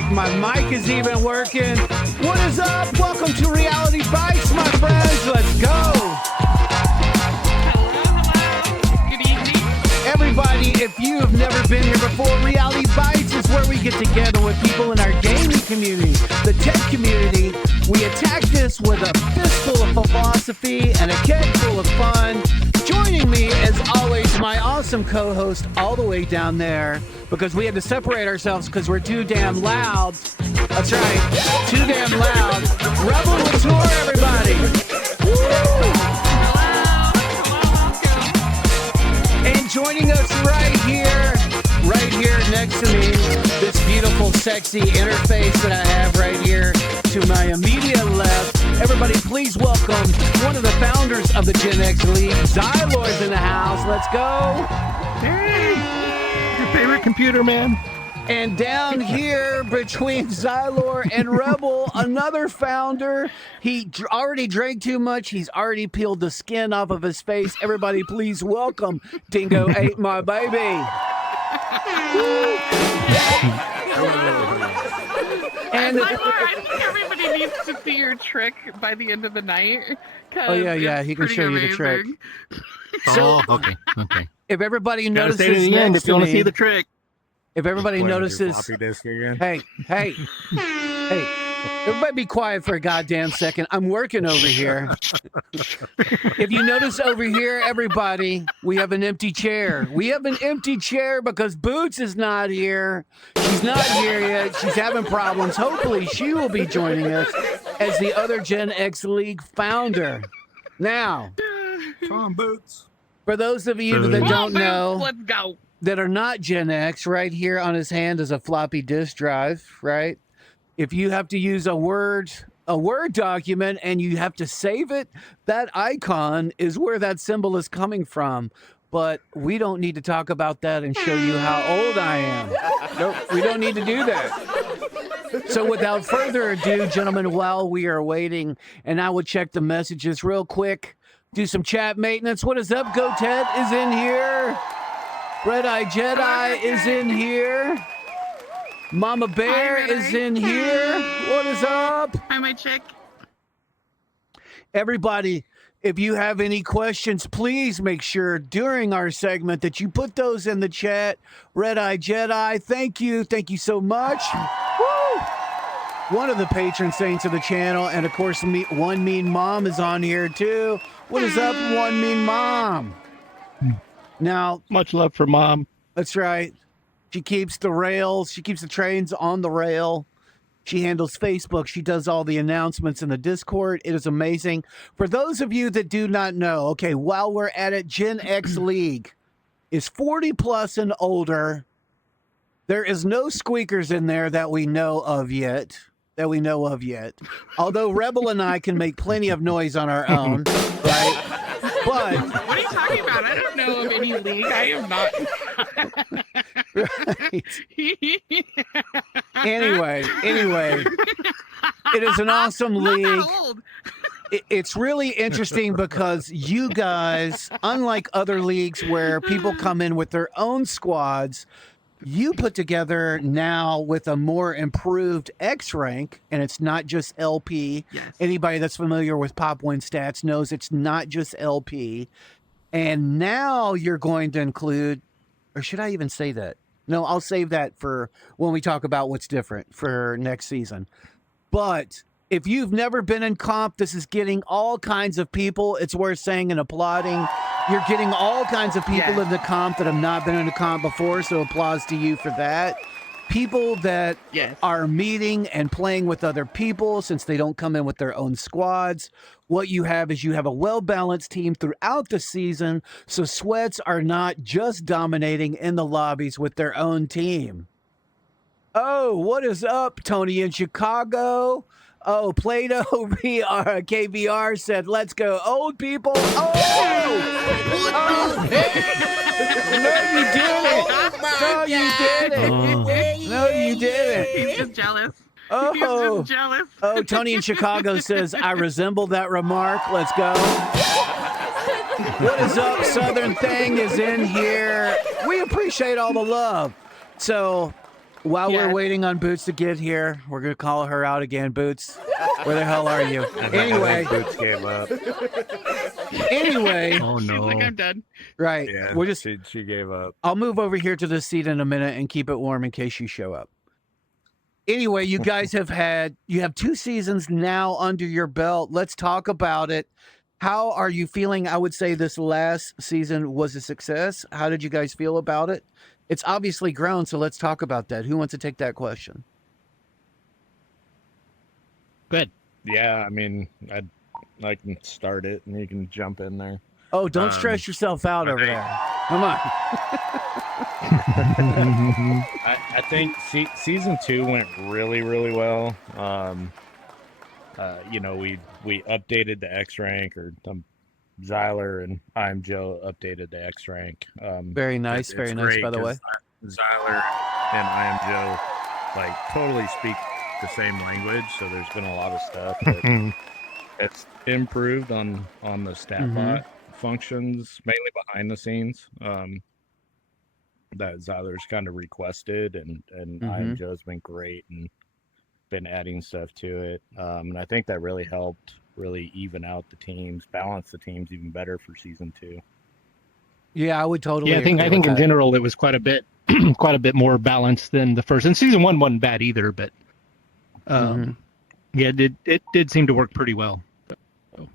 like my mic is even working. What is up? Welcome to Reality Bites, my friends. Let's go. Hello. Good evening. Everybody, if you have never been here before, Reality Bites is where we get together with people in our gaming community, the tech community. We attack this with a fistful of philosophy and a keg full of fun. Joining me, as always, my awesome co-host all the way down there, because we had to separate ourselves because we're too damn loud. That's right, too damn loud. Rebel Latour, everybody. And joining us right here next to me, this beautiful, sexy interface that I have right here to my immediate left. Everybody, please welcome one of the founders of the Gen X League, Xylor's in the house. Let's go. Hey, your favorite computer, man. And down here between Xylor and Rebel, another founder. He already drank too much. He's already peeled the skin off of his face. Everybody, please welcome Dingo Ate My Baby. And I think everybody needs to see your trick by the end of the night. Oh yeah, he can show you the trick. Oh, okay. If everybody Gotta notices stay to the end if you want to see the trick. If everybody notices, hey, everybody be quiet for a goddamn second. I'm working over here. If you notice over here, everybody, we have an empty chair. We have an empty chair because Boots is not here. She's not here yet. She's having problems. Hopefully, she will be joining us as the other Gen X League founder. Now, Come on, Boots. for those of you that don't know, Let's go. that are not Gen X, right here on his hand is a floppy disk drive, right? If you have to use a Word document and you have to save it, that icon is where that symbol is coming from. But we don't need to talk about that and show you how old I am. Nope, we don't need to do that. So without further ado, gentlemen, while we are waiting, and I will check the messages real quick, do some chat maintenance. What is up? Go Ted is in here. Red Eye Jedi is in here. Mama Bear is in here. What is up? Hi, my chick. Everybody, if you have any questions, please make sure during our segment that you put those in the chat. Red Eye Jedi, thank you. Thank you so much. Woo! One of the patron saints of the channel. And of course, One Mean Mom is on here too. What is up, One Mean Mom? Now, Much love for Mom. that's right. She keeps the rails. She keeps the trains on the rail. She handles Facebook. She does all the announcements in the Discord. It is amazing. For those of you that do not know, okay, while we're at it, Gen X League is 40 plus and older. There is no squeakers in there that we know of yet. Although Rebel and I can make plenty of noise on our own, right? But What are you talking about? I don't know of any league. I am not. right. Anyway, it is an awesome Not league. that old. It's really interesting because you guys, unlike other leagues where people come in with their own squads, you put together now with a more improved X rank, and it's not just LP. Yes. Anybody that's familiar with Pop Win Stats knows it's not just LP. And now you're going to include, or should I even say that? No, I'll save that for when we talk about what's different for next season. But if you've never been in comp, this is getting all kinds of people. It's worth saying and applauding. You're getting all kinds of people in the comp that have not been in the comp before, so applause to you for that. People that are meeting and playing with other people since they don't come in with their own squads. What you have is you have a well-balanced team throughout the season, so sweats are not just dominating in the lobbies with their own team. Oh, what is up, Tony in Chicago? Oh, Plato VR KBR said, "Let's go, old people." Oh, no, you didn't. No, you didn't. No, you didn't. He's just jealous. Oh. He's just jealous. Oh, Tony in Chicago says, "I resemble that remark." Let's go. What is up, Southern Thing is in here. We appreciate all the love. So While we're Yes. waiting on Boots to get here, we're gonna call her out again. Boots, where the hell are you? Anyway, Boots gave up. anyway, Oh She's no. like, I'm done. right? Yeah, We're just. she gave up. I'll move over here to the seat in a minute and keep it warm in case you show up. Anyway, you guys have 2 seasons now under your belt. Let's talk about it. How are you feeling? I would say this last season was a success. How did you guys feel about it? It's obviously grown, so let's talk about that. Who wants to take that question? Good. Yeah, I mean, I can start it and you can jump in there. Oh, don't stress yourself out over there. Come on. I think season 2 went really, really well. You know, we updated the X rank, or Zyler and I'm Joe updated the X rank. Very nice, very nice, great by the way. 'cause Zyler and I am Joe like totally speak the same language, so there's been a lot of stuff that's improved on the stat bot functions, mainly behind the scenes. That Zyler's kind of requested, and I am Joe's been great and been adding stuff to it. And I think that really helped really even out the teams, balance the teams even better for season 2. Yeah, I would totally. Yeah, I think agree with in that. general it was quite a bit more balanced than the first. And season 1 wasn't bad either, but yeah, it did seem to work pretty well. So,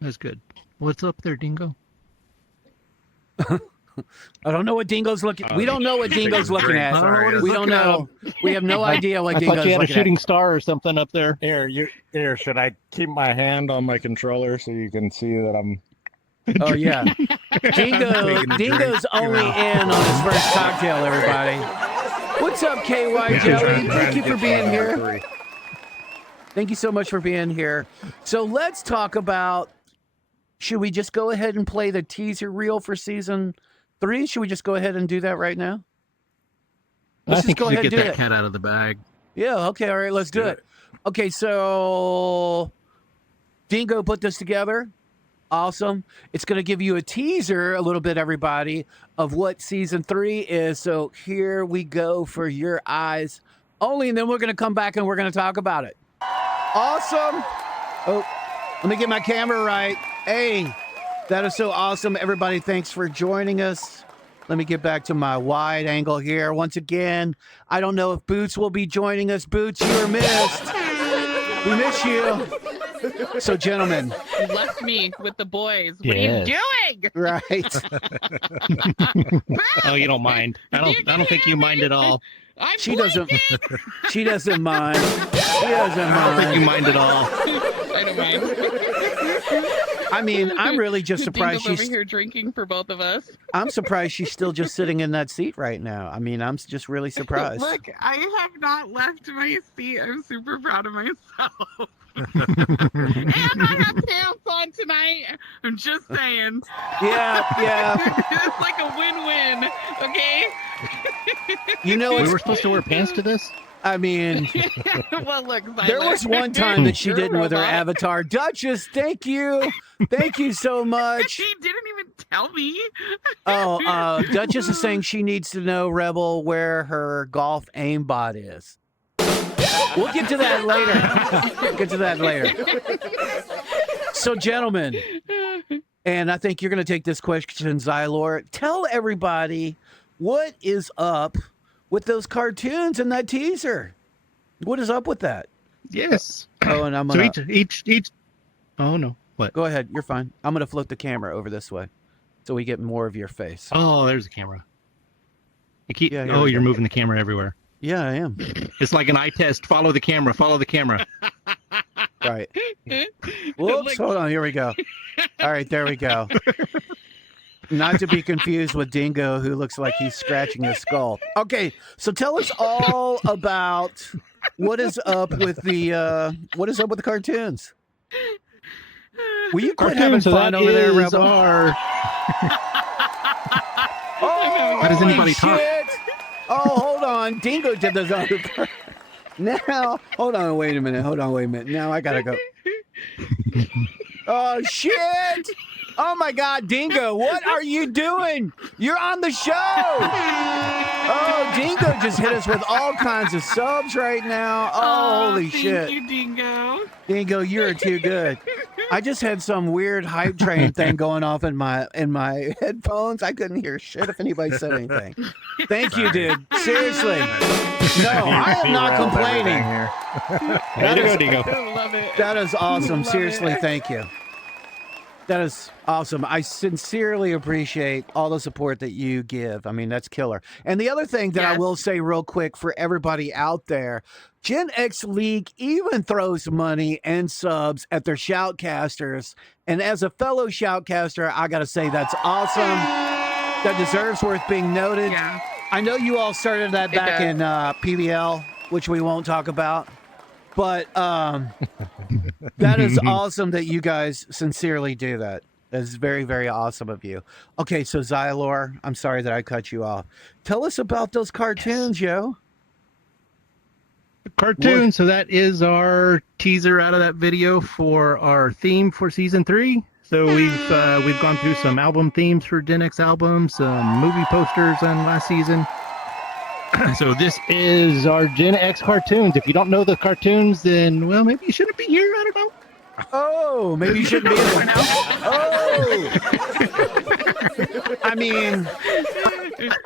that's good. What's up there, Dingo? I don't know what Dingo's looking. We don't know what Dingo's looking at. I don't know what he's We don't looking at. know. We have no idea what I Dingo's thought you had a looking shooting star or something up there. Here, should I keep my hand on my controller so you can see that I'm at. Oh yeah, Dingo's only in on his first cocktail. Everybody, what's up, KY Jelly? Thank you for being here. Thank you so much for being here. So let's talk about. Should we just go ahead and play the teaser reel for season 3? Should we just go ahead and do that right now? I Let's think just go you ahead should and get do that it. cat out of the bag. Yeah, okay, all right, let's do it. Okay, so Dingo put this together. Awesome. It's going to give you a teaser, a little bit, everybody, of what season 3 is. So here we go for your eyes only, and then we're going to come back and we're going to talk about it. Awesome. Oh, let me get my camera right. Hey, that is so awesome. Everybody, thanks for joining us. Let me get back to my wide angle here. Once again, I don't know if Boots will be joining us. Boots, you are missed. We miss you. So, gentlemen. You left me with the boys. What Yes. are you doing? Right. Oh, you don't mind. I don't think you mind at all. I'm She doesn't. blinking. She doesn't mind. She doesn't I don't think you mind. mind at all. I don't mind. I mean, I'm really just surprised Dingo's over she's. here drinking for both of us. I'm surprised she's still just sitting in that seat right now. I mean, I'm just really surprised. Look, I have not left my seat. I'm super proud of myself. And I have pants on tonight. I'm just saying. Yeah. It's like a win-win, okay? You know, We it's, were supposed to wear pants to this? I mean, Well, look, there was one time that she You're a didn't with her robot. avatar. Duchess, thank you. Thank you so much. She didn't even tell me. Oh, Duchess is saying she needs to know, Rebel, where her golf aimbot is. We'll get to that later. We'll get to that later. So, gentlemen, and I think you're going to take this question, Xylor. Tell everybody what is up with those cartoons and that teaser. What is up with that? Yes. Oh, and I'm So going to... each. Oh no. What? Go ahead. You're fine. I'm going to float the camera over this way so we get more of your face. Oh, there's a camera. You keep. Yeah, here Oh, we you're go. moving the camera everywhere. Yeah, I am. It's like an eye test. Follow the camera. Follow the camera. Right. Whoops. Hold on. Here we go. All right. There we go. Not to be confused with Dingo, who looks like he's scratching his skull. Okay. So tell us all about what is up with the cartoons. Will you quit having Cartoons, so fun that over there, is Rebel? our- Oh, How does holy anybody talk? shit. Oh, hold on. Dingo did those other part. Now, hold on, wait a minute. Now I gotta go. Oh shit! Oh my God, Dingo, what are you doing? You're on the show. Oh, Dingo just hit us with all kinds of subs right now. Oh, holy shit. Thank you, Dingo. Dingo, you're too good. I just had some weird hype train thing going off in my headphones. I couldn't hear shit if anybody said anything. Thank you, dude. Seriously. No, I am not complaining. Way to go, Dingo. I love it. That is awesome. Love Seriously, it. thank you. That is awesome. I sincerely appreciate all the support that you give. I mean, that's killer. And the other thing that I Yes. will say real quick for everybody out there, Gen X League even throws money and subs at their shoutcasters. And as a fellow shoutcaster, I got to say that's awesome. That deserves worth being noted. Yeah. I know you all started that It back does. in PBL, which we won't talk about. But that is awesome that you guys sincerely do that. That's very, very awesome of you. Okay, so Xylor, I'm sorry that I cut you off. Tell us about those cartoons, yo. Cartoon. So that is our teaser out of that video for our theme for season 3. So we've gone through some album themes for Gen X albums, some movie posters on last season. So this is our Gen X cartoons. If you don't know the cartoons, then well, maybe you shouldn't be here. I don't know. Oh, maybe you shouldn't be in there. Oh, I mean,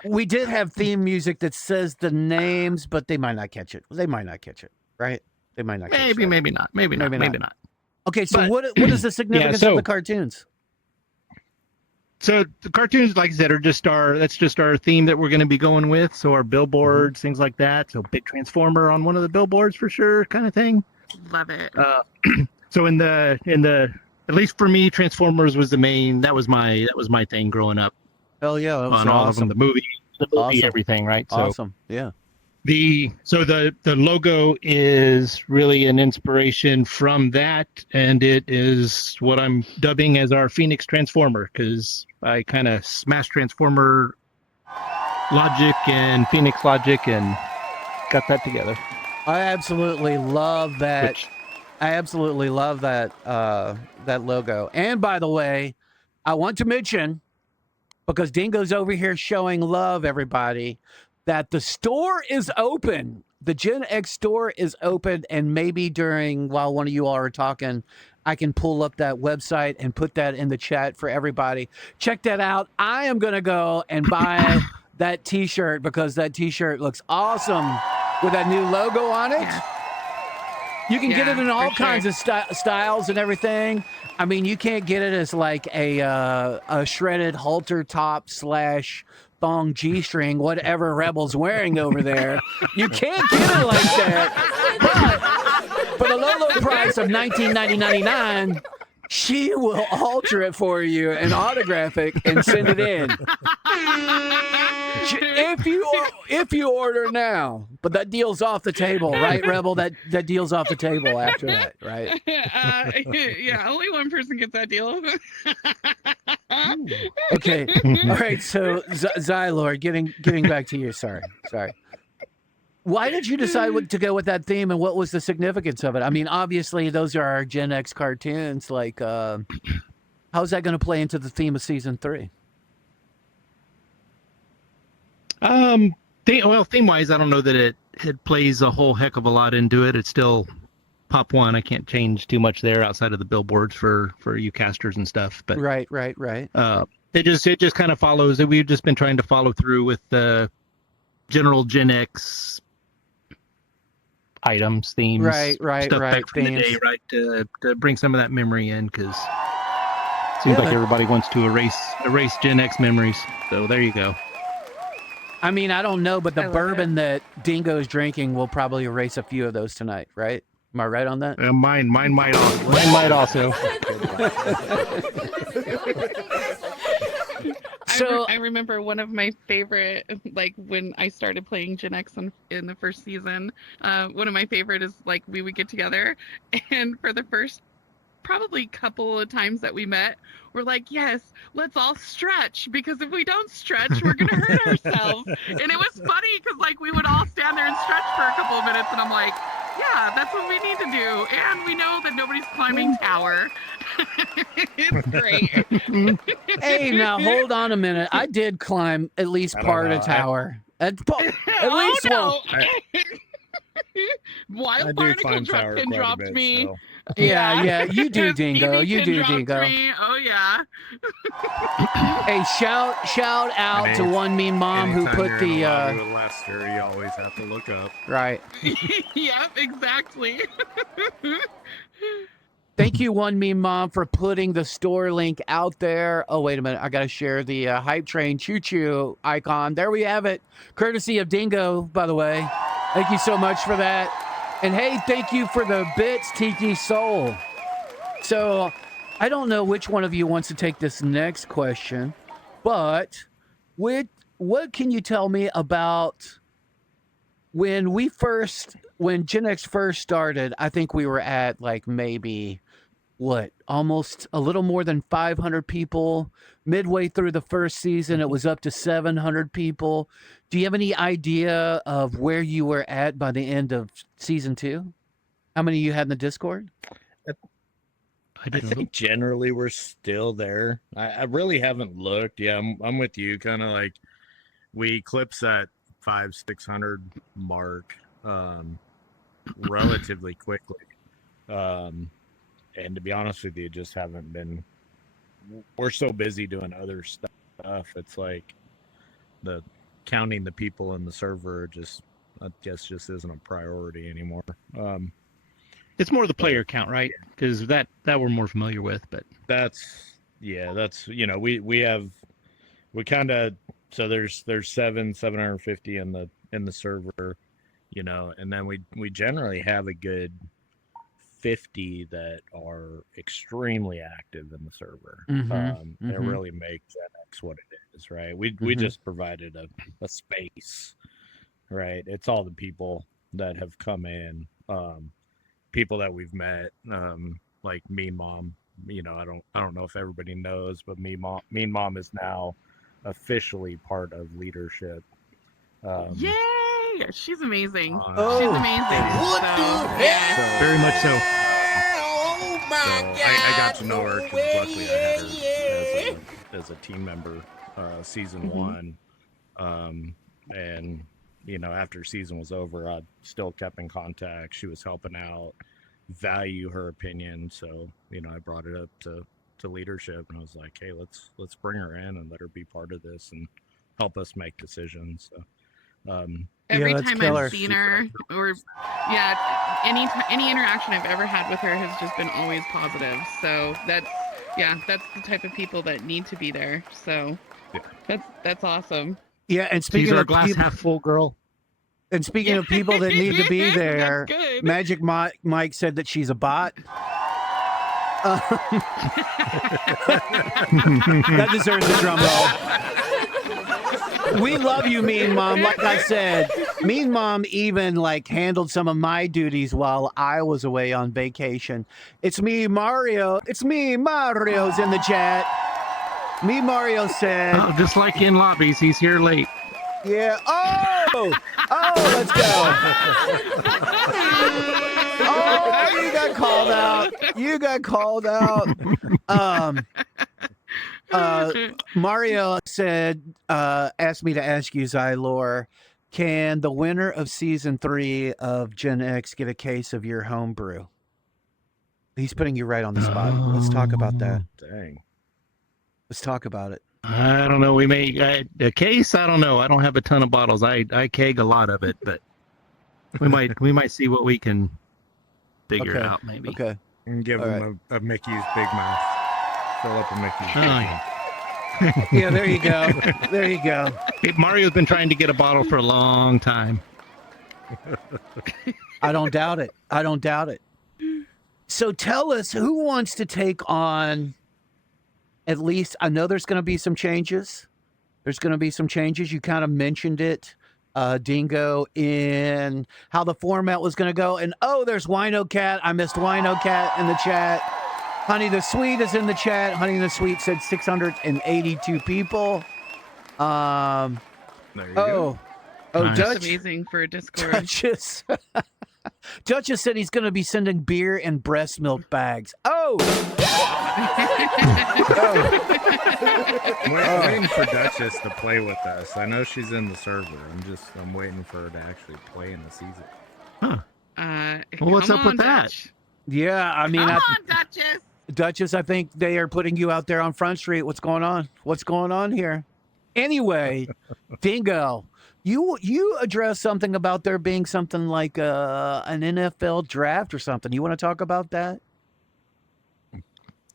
we did have theme music that says the names, but they might not catch it. They might not catch it, right? They might not. Catch Maybe, that. maybe not. Maybe not. Maybe Maybe not. not. Okay, so But- what is the significance of so- the cartoons? So the cartoons, like I said, are that's just our theme that we're going to be going with. So our billboards, things like that. So big transformer on one of the billboards for sure, kind of thing. Love it. So in the at least for me, Transformers was the main. That was my thing growing up Hell yeah, that was on all of awesome. them. The movie, Awesome. everything, right? So Awesome, yeah. the logo is really an inspiration from that, and it is what I'm dubbing as our Phoenix Transformer, because I kind of smashed Transformer logic and Phoenix logic and got that together. I absolutely love that. Which, I absolutely love that that logo. And by the way, I want to mention, because Dingo's over here showing love, everybody, that the store is open. The Gen X store is open, and maybe while one of you all are talking, I can pull up that website and put that in the chat for everybody. Check that out. I am going to go and buy that t-shirt because that t-shirt looks awesome with that new logo on it. Yeah. You can get Yeah, it in all for sure. kinds of styles and everything. I mean, you can't get it as like a shredded halter top / thong G-string, whatever Rebel's wearing over there. You can't get it like that. But for the low price of $19.99, she will alter it for you and autograph it and send it in. If you order now, but that deal's off the table, right, Rebel? That deal's off the table after that, right? Yeah, only one person gets that deal. Okay, all right. So Xylor, getting back to you. Sorry. Why did you decide to go with that theme, and what was the significance of it? I mean, obviously those are our Gen X cartoons. Like, how's that going to play into the theme of season 3? Theme wise, I don't know that it plays a whole heck of a lot into it. It's still Pop One. I can't change too much there outside of the billboards for you casters and stuff. But Right. it just kind of follows. We've just been trying to follow through with the general Gen X items, themes, Right, stuff back from the themes. day, right? To bring some of that memory in, because it seems Yeah, like everybody wants to erase Gen X memories. So there you go. I mean, I don't know, but the I love bourbon that Dingo's drinking will probably erase a few of those tonight, right? Am I right on that? Mine might also. So- I remember one of my favorite, like when I started playing Gen X in the first season, one of my favorite is like we would get together, and for the first probably couple of times that we met, we're like, yes, let's all stretch, because if we don't stretch, we're gonna hurt ourselves. And it was funny because like we would all stand there and stretch for a couple of minutes, and I'm like, yeah, that's what we need to do. And we know that nobody's climbing tower. It's great. Hey, now hold on a minute. I did climb at least I don't part know. of tower. At Oh, least one. no. Wild I do Barnacle climb tower pin quite a dropped bit, me. so. Yeah, you do, Stevie Dingo. You pin do, dropped Dingo. me. Oh yeah. Hey, shout out to any- one mean mom who Anytime put you're in the a lobby with Lester, you always have to look up. right. Yep, exactly. Thank you, one meme mom, for putting the store link out there. Oh, wait a minute. I got to share the hype train choo choo icon. There we have it. Courtesy of Dingo, by the way. Thank you so much for that. And hey, thank you for the bits, Tiki Soul. So I don't know which one of you wants to take this next question, but what can you tell me about when Gen X first started? I think we were at like maybe almost a little more than 500 people. Midway through the first season, it was up to 700 people. Do you have any idea of where you were at by the end of season 2? How many you had in the Discord? I think generally we're still there. I really haven't looked. Yeah, I'm with you. Kind of like we eclipse that 500-600 mark relatively quickly. And to be honest with you, just haven't been. We're so busy doing other stuff. It's like the counting the people in the server just, I guess, just isn't a priority anymore. It's more the player count, right? Because that we're more familiar with. But that's we kind of, so there's 750 in the server, and then we generally have a good 50 that are extremely active in the server. It really makes Gen X what it is, right? We just provided a space, right? It's all the people that have come in, people that we've met, like Mean Mom. I don't know if everybody knows, but Mean Mom is now officially part of leadership. Yay! She's amazing. Oh. She's amazing. What So, the yeah. hell? very much so. Oh my So God! I got to know her because luckily I had her Yeah. as a team member season 1, and after season was over, I still kept in contact. She was helping out, value her opinion, so I brought it up to leadership, and I was like, hey, let's bring her in and let her be part of this and help us make decisions. So Every that's time killer. I've seen her, or any interaction I've ever had with her has just been always positive. So that's the type of people that need to be there. So that's awesome. Yeah, and She's speaking our of glass people, half full girl. and speaking of people that need to be there, That's good. Magic Mike said that she's a bot. That deserves a drum roll. We love you, Mean Mom. Like I said, Mean Mom even handled some of my duties while I was away on vacation. It's me, Mario. It's me, Mario's in the chat. Me, Mario said, Oh, just like in lobbies, he's here late. yeah. Oh, let's go. Oh, you got called out. You got called out. Mario said, asked me to ask you, Xylor, can the winner of season 3 of Gen X get a case of your homebrew? He's putting you right on the spot. Let's talk about that. dang. Let's talk about it. I don't know. We may a case. I don't know. I don't have a ton of bottles. I keg a lot of it, but we might see what we can figure out. Maybe. Okay. And give All him a Mickey's Big Mouth. Fill up a Mickey's Big Oh, Mouth. Yeah, there you go. There you go. Hey, Mario's been trying to get a bottle for a long time. I don't doubt it. I don't doubt it. So tell us, who wants to take on, at least, I know there's going to be some changes. There's going to be some changes. You kind of mentioned it, Dingo, in how the format was going to go. And there's Wino Cat. I missed Wino Cat in the chat. Honey the Sweet is in the chat. Honey the Sweet said 682 people. There you go. Nice. Dutch. That's amazing for Discord. Duchess said he's going to be sending beer and breast milk bags. Oh, I'm waiting for Duchess to play with us. I know she's in the server. I'm waiting for her to actually play in the season. Well, what's come up with on, that? Dutch. Yeah, I mean, Come on, Duchess. Duchess, I think they are putting you out there on Front Street. What's going on? What's going on here? Anyway, Dingo, you addressed something about there being something like an NFL draft or something. You want to talk about that?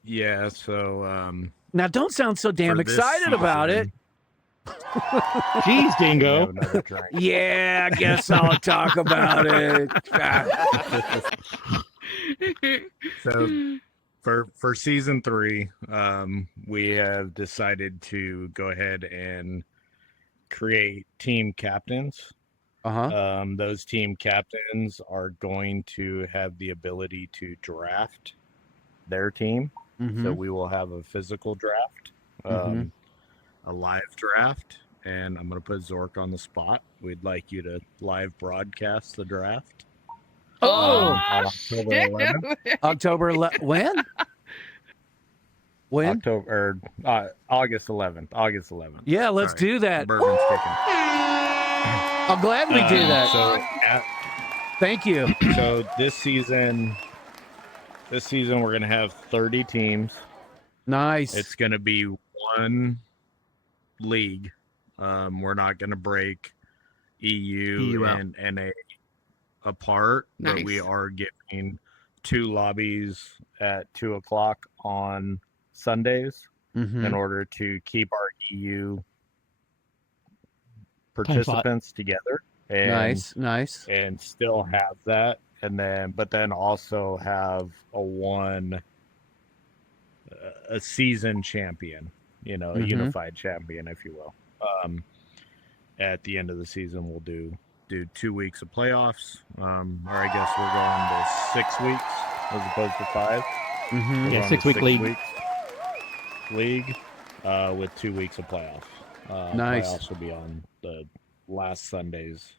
Yeah, so Now, don't sound so damn for this excited about it. Jeez, season, we Dingo. have another drink. Yeah, I guess I'll talk about it. So for season 3, we have decided to go ahead and create team captains. Uh-huh. Those team captains are going to have the ability to draft their team. Mhm. So we will have a physical draft, Mhm. a live draft, and I'm going to put Zork on the spot. We'd like you to live broadcast the draft. Oh, on October 11th. October when? When? August 11th. August 11th. Yeah, let's Sorry. do that. Bourbon's kicking. I'm glad we did that. So, Thank you. so this season we're gonna have 30 teams. Nice. It's gonna be one league. We're not gonna break EU out. and NA apart, but Nice. we are giving 2 lobbies at 2:00 on Sundays Mhm. in order to keep our EU participants together. And Nice. and still have that, and then also have a season champion, a Mhm. unified champion, if you will. At the end of the season, we'll do 2 weeks of playoffs, or I guess we're going to 6 weeks as opposed to 5. Mhm. We're Yeah, going to 6-week league. weeks league with 2 weeks of playoffs. Nice. Playoffs will be on the last Sundays,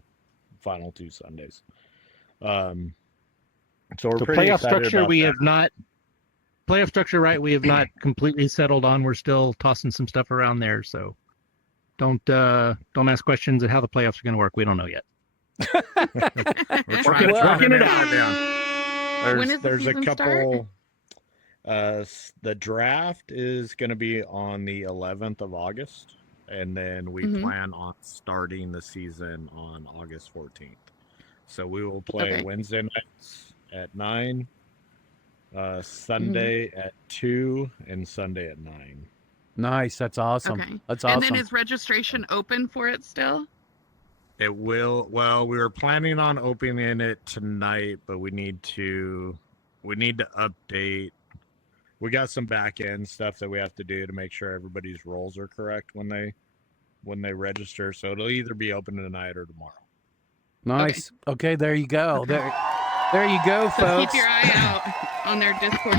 final 2 Sundays. So we're So pretty playoff excited structure about we that. have not playoff structure right we have not completely settled on. We're still tossing some stuff around there, so don't ask questions of how the playoffs are going to work. We don't know yet. We're trying to working it nail out. down. When does the There's a season couple. The draft is going to be on the 11th of August, and then we Mhm. plan on starting the season on August 14th. So we will play Okay. Wednesday nights at 9, Sunday at 2, and Sunday at 9. Nice. That's awesome. Okay. That's And awesome. then is registration open for it still? It will. Well, we were planning on opening it tonight, but we need to update. We got some back end stuff that we have to do to make sure everybody's roles are correct when they register. So it'll either be open tonight or tomorrow. Nice. Okay, there you go. Okay. There you go, So folks. keep your eye out on their Discord.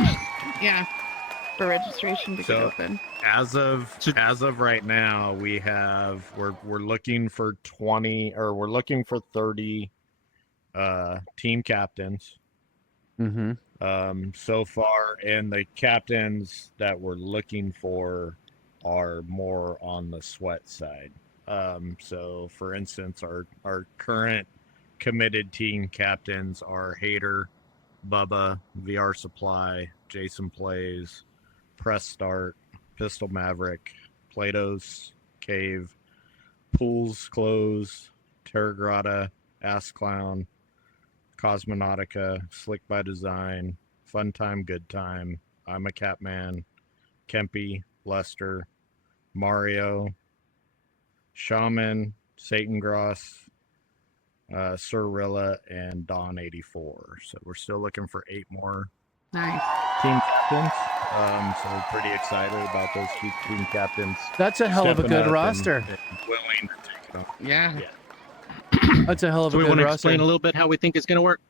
Yeah, for registration to get So- open. As of right now, we're looking for 20, or we're looking for 30 team captains. Mm-hmm. So far, and the captains that we're looking for are more on the sweat side. So for instance, our current committed team captains are Hater, Bubba, VR Supply, Jason Plays, Press Start, Pistol Maverick, Plato's Cave, Pools Close, Terragrata, Ass Clown, Cosmonautica, Slick by Design, Fun Time, Good Time, I'm a Catman, Kempy, Lester, Mario, Shaman, Satan Gross, Sir Rilla, and Dawn 84. So we're still looking for 8 more Nice. team captains. So we're pretty excited about those team captains. That's a hell of a stepping good up and roster. willing to take it on. Yeah. That's a hell of So a we good want to roster. explain a little bit how we think it's going to work.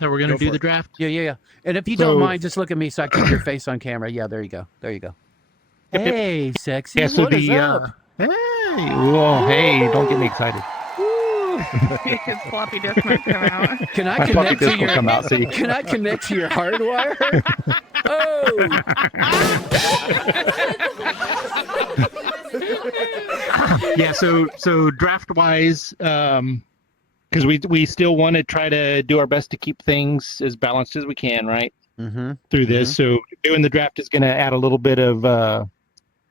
How we're going to Go do for the it. draft. Yeah. And if you So- don't mind, just look at me so I keep your face on camera. Yeah, there you go. Yep, yep. Hey, sexy. Yeah, so What is the up? hey, whoa, hey, don't get me excited. Woo. His floppy disk might come out. Can I My floppy connect to disk will your? come out. See. Can I connect to your hardwire? Oh, Yeah. So draft wise, because we still want to try to do our best to keep things as balanced as we can, right? mm-hmm. Through this. So doing the draft is going to add a little bit of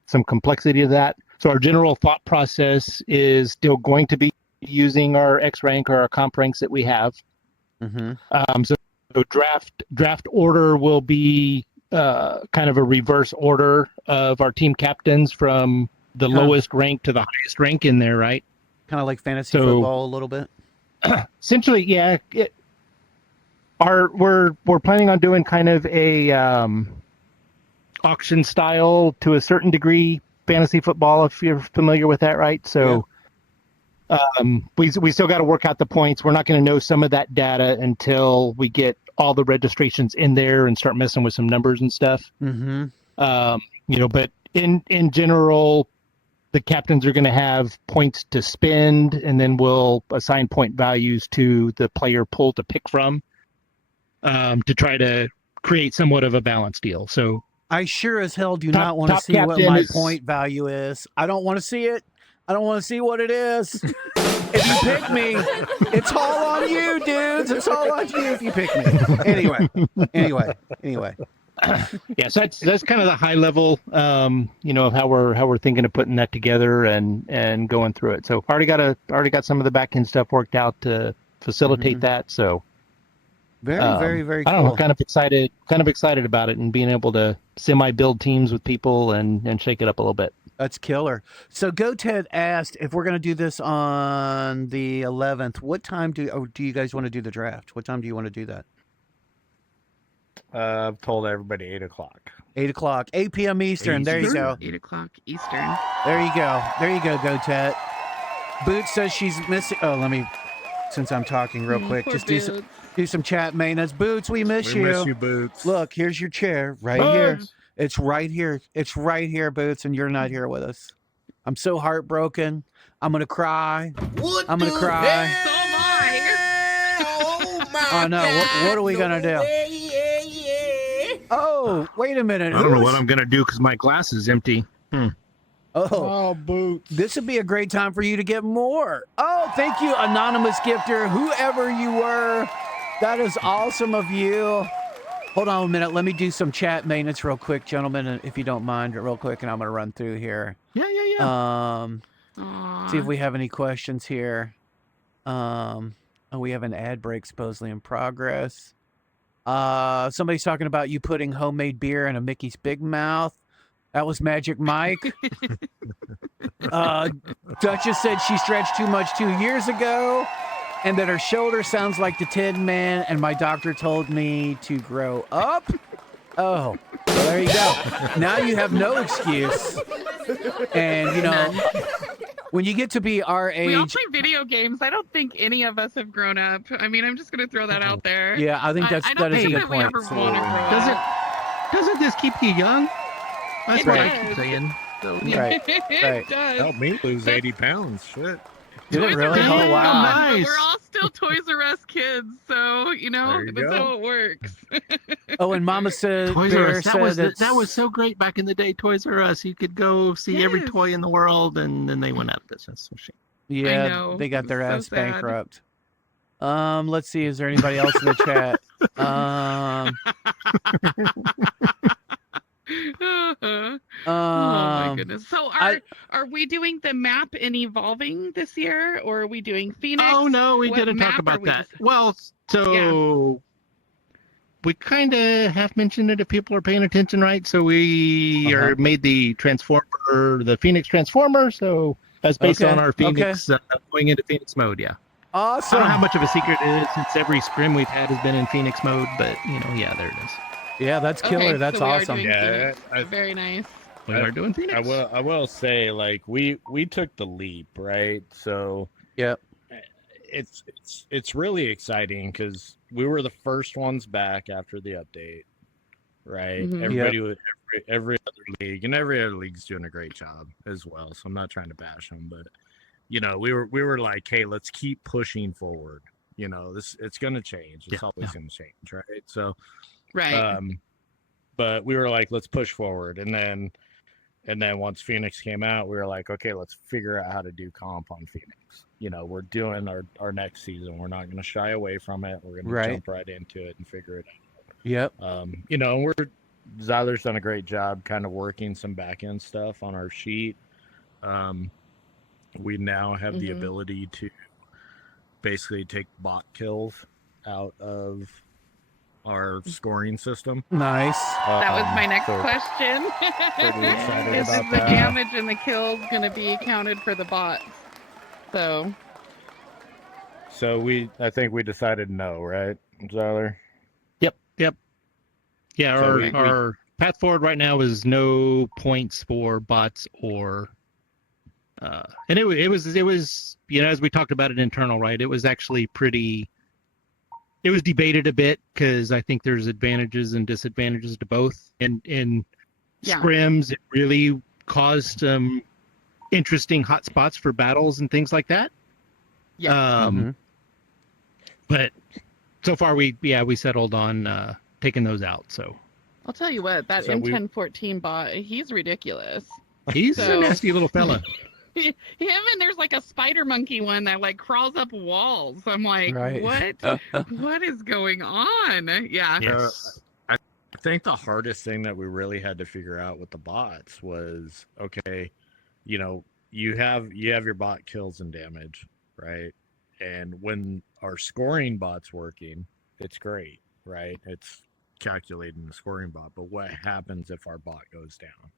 some complexity to that. So our general thought process is still going to be using our X rank or our comp ranks that we have. Mm-hmm. So draft order will be kind of a reverse order of our team captains from the Huh. lowest rank to the highest rank in there, right? Kind of like fantasy So- football a little bit. Essentially, yeah. We're planning on doing kind of a auction style to a certain degree fantasy football, if you're familiar with that, right? So we still got to work out the points. We're not going to know some of that data until we get all the registrations in there and start messing with some numbers and stuff. Mm-hmm. But in general, the captains are going to have points to spend, and then we'll assign point values to the player pool to pick from, to try to create somewhat of a balanced deal. So I sure as hell do Top- not want to top see what captain my is- point value is. I don't want to see it. I don't want to see what it is. If you pick me, it's all on you, dudes. It's all on you if you pick me. Anyway. yeah, so that's kind of the high level, of how we're thinking of putting that together and going through it. So already got some of the back end stuff worked out to facilitate Mhm. that. So Very, very, very I don't know, cool. kind of excited about it and being able to semi-build teams with people and shake it up a little bit. That's killer. So GoTed asked if we're going to do this on the 11th. What time do you guys want to do the draft? What time do you want to do that? I've told everybody 8:00. 8 o'clock, 8 p.m. Eastern. There you go. 8 o'clock Eastern. There you go. There you go, GoTed. Boots says she's missing. Oh, let me, since I'm talking real quick, Poor just Boots. do some chat maintenance. Boots, we miss We you. miss you, Boots. Look, here's your chair right Boots! here. It's right here. It's right here, Boots, and you're not here with us. I'm so heartbroken. I'm gonna cry. What I'm gonna the cry. hell? So am I. Oh my Oh, no, what are we gonna do? Yeah. Oh, wait a minute. I don't know Who what is- I'm gonna do because my glass is empty. Oh, Oh, Boots. this would be a great time for you to get more. Oh, thank you, anonymous gifter, whoever you were. That is awesome of you. Hold on a minute. Let me do some chat maintenance real quick, gentlemen, if you don't mind, real quick, and I'm gonna run through here. Yeah. Aw. See if we have any questions here. Oh, we have an ad break supposedly in progress. Somebody's talking about you putting homemade beer in a Mickey's Big Mouth. That was Magic Mike. Duchess said she stretched too much 2 years ago, and that her shoulder sounds like the Tin Man, and my doctor told me to grow up. Oh, well, there you go. Now you have no excuse. And, when you get to be our We all age, play video games. I don't think any of us have grown up. I mean, I'm just gonna throw that out there. yeah, I think I that don't is a think good that we point. ever want to grow Does up. doesn't this keep you young? That's It what I does. keep saying. So, Right, it right. does. Help me lose 80 pounds. Shit. Did it Toys really? R Us Oh, is wow. gone, but Nice. We're all still Toys R Us kids, so There you that's go. how it works. Oh, and Mama said, Toys R Bear Us. said That was so great back in the day. Toys R Us. You could go see every Yes. toy in the world, and then they went out of business. So shame. yeah, know. they got It their was ass so sad. bankrupt. Let's see, is there anybody else in the chat? Oh my Um, goodness. So I- are we doing the map in evolving this year, or are we doing Phoenix? Oh no, we What didn't map talk are about we that. just- Well, so we kind of have mentioned it if people are paying attention, right? So we Uh-huh. are made the Phoenix Transformer. So that's based Okay, on our okay. Phoenix going into Phoenix mode. Yeah. I awesome. don't know how much of a secret it is since every scrim we've had has been in Phoenix mode, but yeah, there it is. Yeah, that's killer. Okay, That's so we are awesome. doing Yeah, Phoenix. Very nice. We are doing Phoenix. I will say, like, we took the leap, right? So Yep. it's really exciting because we were the first ones back after the update, right? Mhm. Everybody with every other league, and every other league's doing a great job as well. So I'm not trying to bash them, but we were like, hey, let's keep pushing forward. It's going to change. It's always going to change, right? So, Right. but we were like, let's push forward, and then once Phoenix came out, we were like, okay, let's figure out how to do comp on Phoenix. We're doing our next season. We're not going to shy away from it. We're going to jump right into it and figure it out. Yep. Zyler's done a great job kind of working some back end stuff on our sheet. We now have the ability to basically take bot kills out of our scoring system. Nice. That was my next question. Pretty excited Is about the that. damage and the kills going to be accounted for the bots? So I think we decided no, right, Zyler? Yep. Yeah, So our path forward right now is no points for bots or and it was as we talked about it internal, right? It was actually it was debated a bit because I think there's advantages and disadvantages to both. And in scrims, it really caused some interesting hot spots for battles and things like that. Yeah. But so far we settled on taking those out. So I'll tell you what, that So we- M1014 bot, he's ridiculous. he's So- a nasty little fella. Him and there's like a spider monkey one that like crawls up walls. I'm like, Right. what is going on? Yeah. Yes. I think the hardest thing that we really had to figure out with the bots was, okay, you have your bot kills and damage, right? And when our scoring bot's working, it's great, right? It's calculating the scoring bot. But what happens if our bot goes down,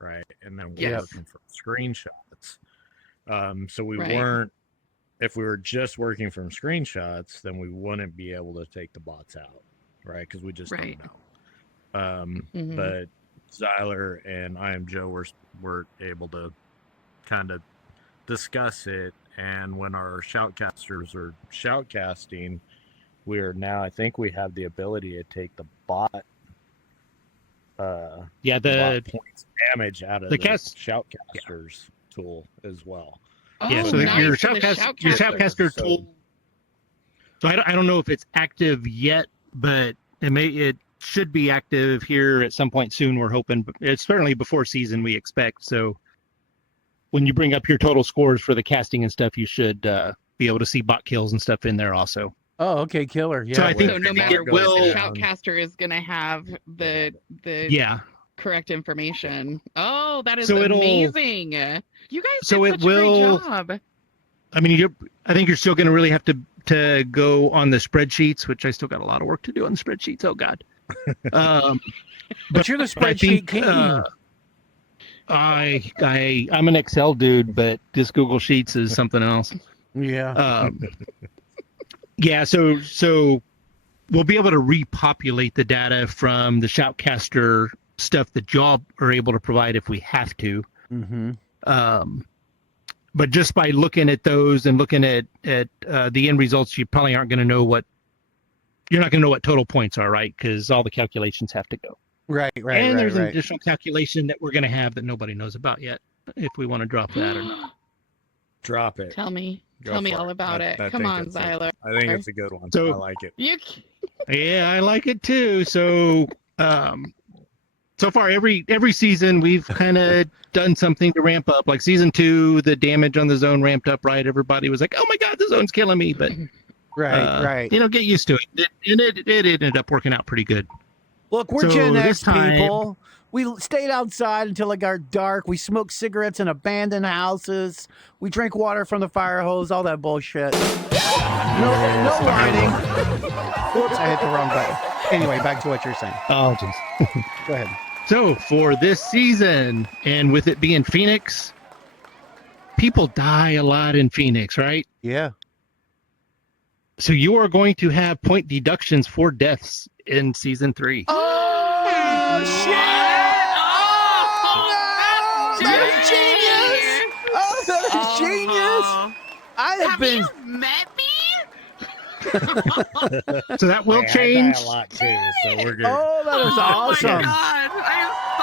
right? And then we're Yes. working from screenshots. So we Right. weren't. If we were just working from screenshots, then we wouldn't be able to take the bots out, right? Because we just Right. don't know. Mhm. But Zyler and I am Joe were able to kind of discuss it, and when our shoutcasters are shoutcasting, I think we have the ability to take the bot Yeah, the bot points damage out of the the cast- shoutcasters tool as well. Yeah, Oh, so nice your for the shoutcaster So- tool. So I don't know if it's active yet, but it should be active here at some point soon. We're hoping, but it's certainly before season we expect. So when you bring up your total scores for the casting and stuff, you should be able to see bot kills and stuff in there also. Oh, okay, killer. Yeah. So I think So no it matter goes what, the down. shoutcaster is going to have the Yeah. correct information. Oh, that is So it'll- amazing. You guys So did it such a will- great job. I mean, I think you're still going to really have to go on the spreadsheets, which I still got a lot of work to do on the spreadsheets. Oh God. but you're the I spreadsheet think, king. I'm an Excel dude, but this Google Sheets is something else. Yeah. Yeah, so we'll be able to repopulate the data from the shoutcaster stuff that y'all are able to provide if we have to. Mm-hmm. But just by looking at those and looking at the end results, you probably aren't going to know you're not going to know what total points are, right? Because all the calculations have to go. Right. And there's an Right. additional calculation that we're going to have that nobody knows about yet, if we want to drop that or not. Drop it. Tell me Go for all about I- it. I Come think on, it's a- Zyler. I think it's a good one. So- I like it. You Yeah, I like it too. So, so far every season we've kind of done something to ramp up. Like season 2, the damage on the zone ramped up, right? Everybody was like, "Oh my God, the zone's killing me!" But Right. get used to it. It ended up working out pretty good. Look, we're So Gen X this time- people. We stayed outside until it got dark. We smoked cigarettes in abandoned houses. We drank water from the fire hose. All that bullshit. No whining. Whoops, I hit the wrong button. Anyway, back to what you're saying. Oh, jeez. Go ahead. So for this season, and with it being Phoenix, people die a lot in Phoenix, right? Yeah. So you are going to have point deductions for deaths in season 3. Oh, shit! That is genius! Oh, that is genius! I have been. you met me? So that will Hey, I die change. a lot too, so we're good. Oh, that is Oh awesome. my God.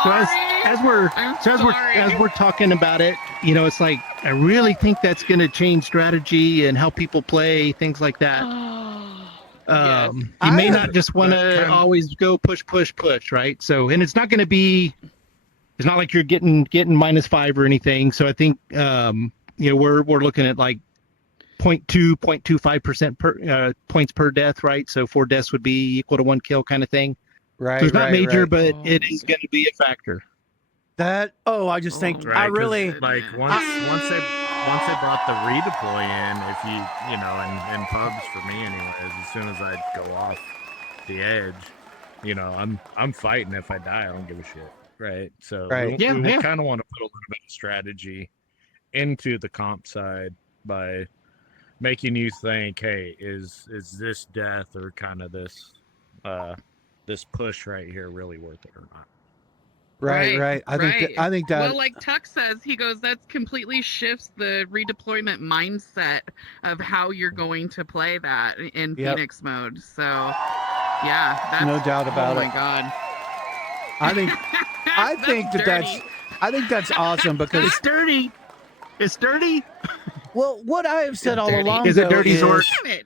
So as, sorry. as we're I'm so sorry. as we're talking about it, it's like I really think that's going to change strategy and how people play things like that. Yes. You I may have- not just want that to kind- always go push, right? So, and it's not going to be, it's not like you're getting -5 or anything. So I think, we're looking at like 0.25% per points per death, right? So 4 deaths would be equal to 1 kill kind of thing. Right. So it's not right, major, right. but Oh it my is God. going to be a factor. I just think Oh, I Right, 'cause, really. like once they brought the redeploy in, if you know, in pubs for me anyways, as soon as I go off the edge, I'm fighting. If I die, I don't give a shit. Right. So Right. Yeah, we yeah. kind of want to put a little bit of strategy into the comp side by making you think, hey, is this death or kind of this push right here really worth it or not? Right. I think that. Well, like Tuck says, he goes, that completely shifts the redeployment mindset of how you're going to play that in Yep. Phoenix mode. So, yeah, that's No doubt about oh it. my God. I think That's dirty. I think that's awesome because It's dirty. It's dirty. well, what I have said It's all dirty. along Is it though, dirty, Zork? Damn it.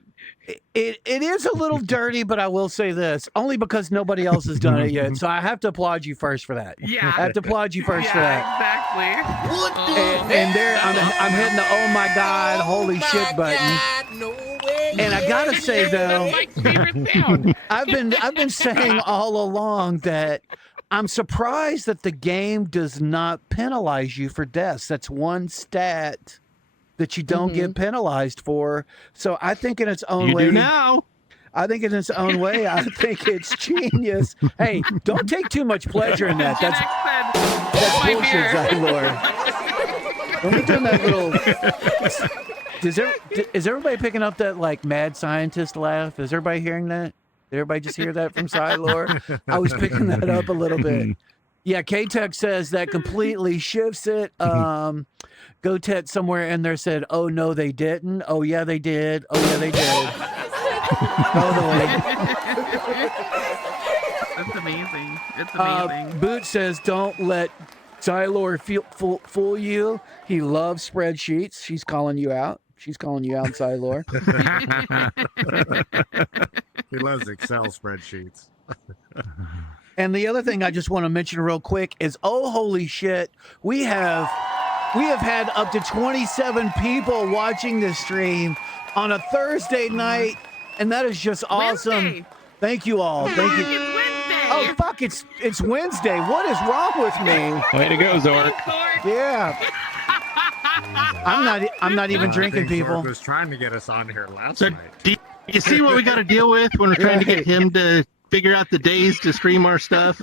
it is a little dirty, but I will say this only because nobody else has done it yet. So I have to applaud you first for that. Yeah. I have to applaud you first for Yeah, that. exactly. What Oh. the And there, I'm hell? hitting the oh my god, holy Oh shit my button. God, no way. And I gotta say, though- That's Mike's favorite sound. I've been saying all along that I'm surprised that the game does not penalize you for deaths. That's one stat that you don't get penalized for. So I think in its own You way, do now. I think in its own way, I think it's genius. Hey, don't take too much pleasure in that. Gen That's X said, that's my bullshit, beer. Zylor. When we're doing that little, is everybody picking up that like mad scientist laugh? Is everybody hearing that? Did everybody just hear that from Zylor? I was picking that up a little bit. Yeah, K-Tech says that completely shifts it. GoTet somewhere in there said, "Oh no, they didn't. Oh yeah, they did. Oh yeah, they did." Totally. It's amazing. It's amazing. Boot says, "Don't let Zylor fool you. He loves spreadsheets." She's calling you out. She's calling you out, Zylor. He loves Excel spreadsheets. And the other thing I just want to mention real quick is, oh holy shit, we have had up to 27 people watching this stream on a Thursday night, and that is just awesome. Wednesday. Thank you all. Thank It's you. Wednesday. Oh fuck, it's Wednesday. What is wrong with me? Way to go, Zork. Zork. Yeah, I'm not even drinking, I think Zork people. was trying to get us on here last So night. do you see what we got to deal with when we're trying to get him to figure out the days to stream our stuff?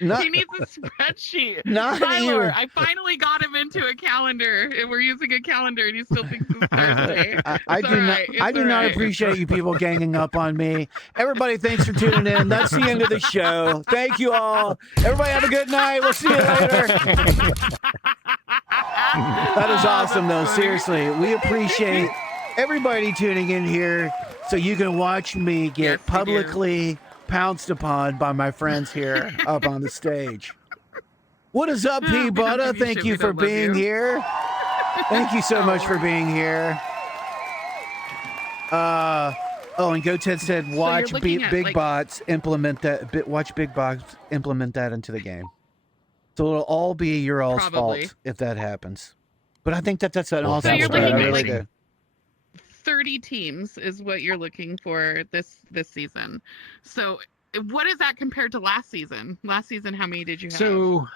Not- He needs a spreadsheet. Not Tyler, even. I finally got him into a calendar, and we're using a calendar, and he still thinks it's Thursday. I It's do all not. right. I It's do all not right. appreciate you people ganging up on me. Everybody, thanks for tuning in. That's the end of the show. Thank you all. Everybody, have a good night. We'll see you later. That is awesome, though. Seriously, we appreciate everybody tuning in here, so you can watch me get Yes, we do. publicly pounced upon by my friends here up on the stage. What is up, We P. don't Butter? give you Thank shit. you We for don't love being you. here. Thank you so much for being here. And GoTed said, you're watch looking at, Big like- Bots implement that. Watch Big Bots implement that into the game. So it'll all be your all's Probably. fault if that happens. But I think that's an Well, awesome so you're strat. I looking at, really like, do. 30 teams is what you're looking for this season. So what is that compared to last season? Last season, how many did you have? So,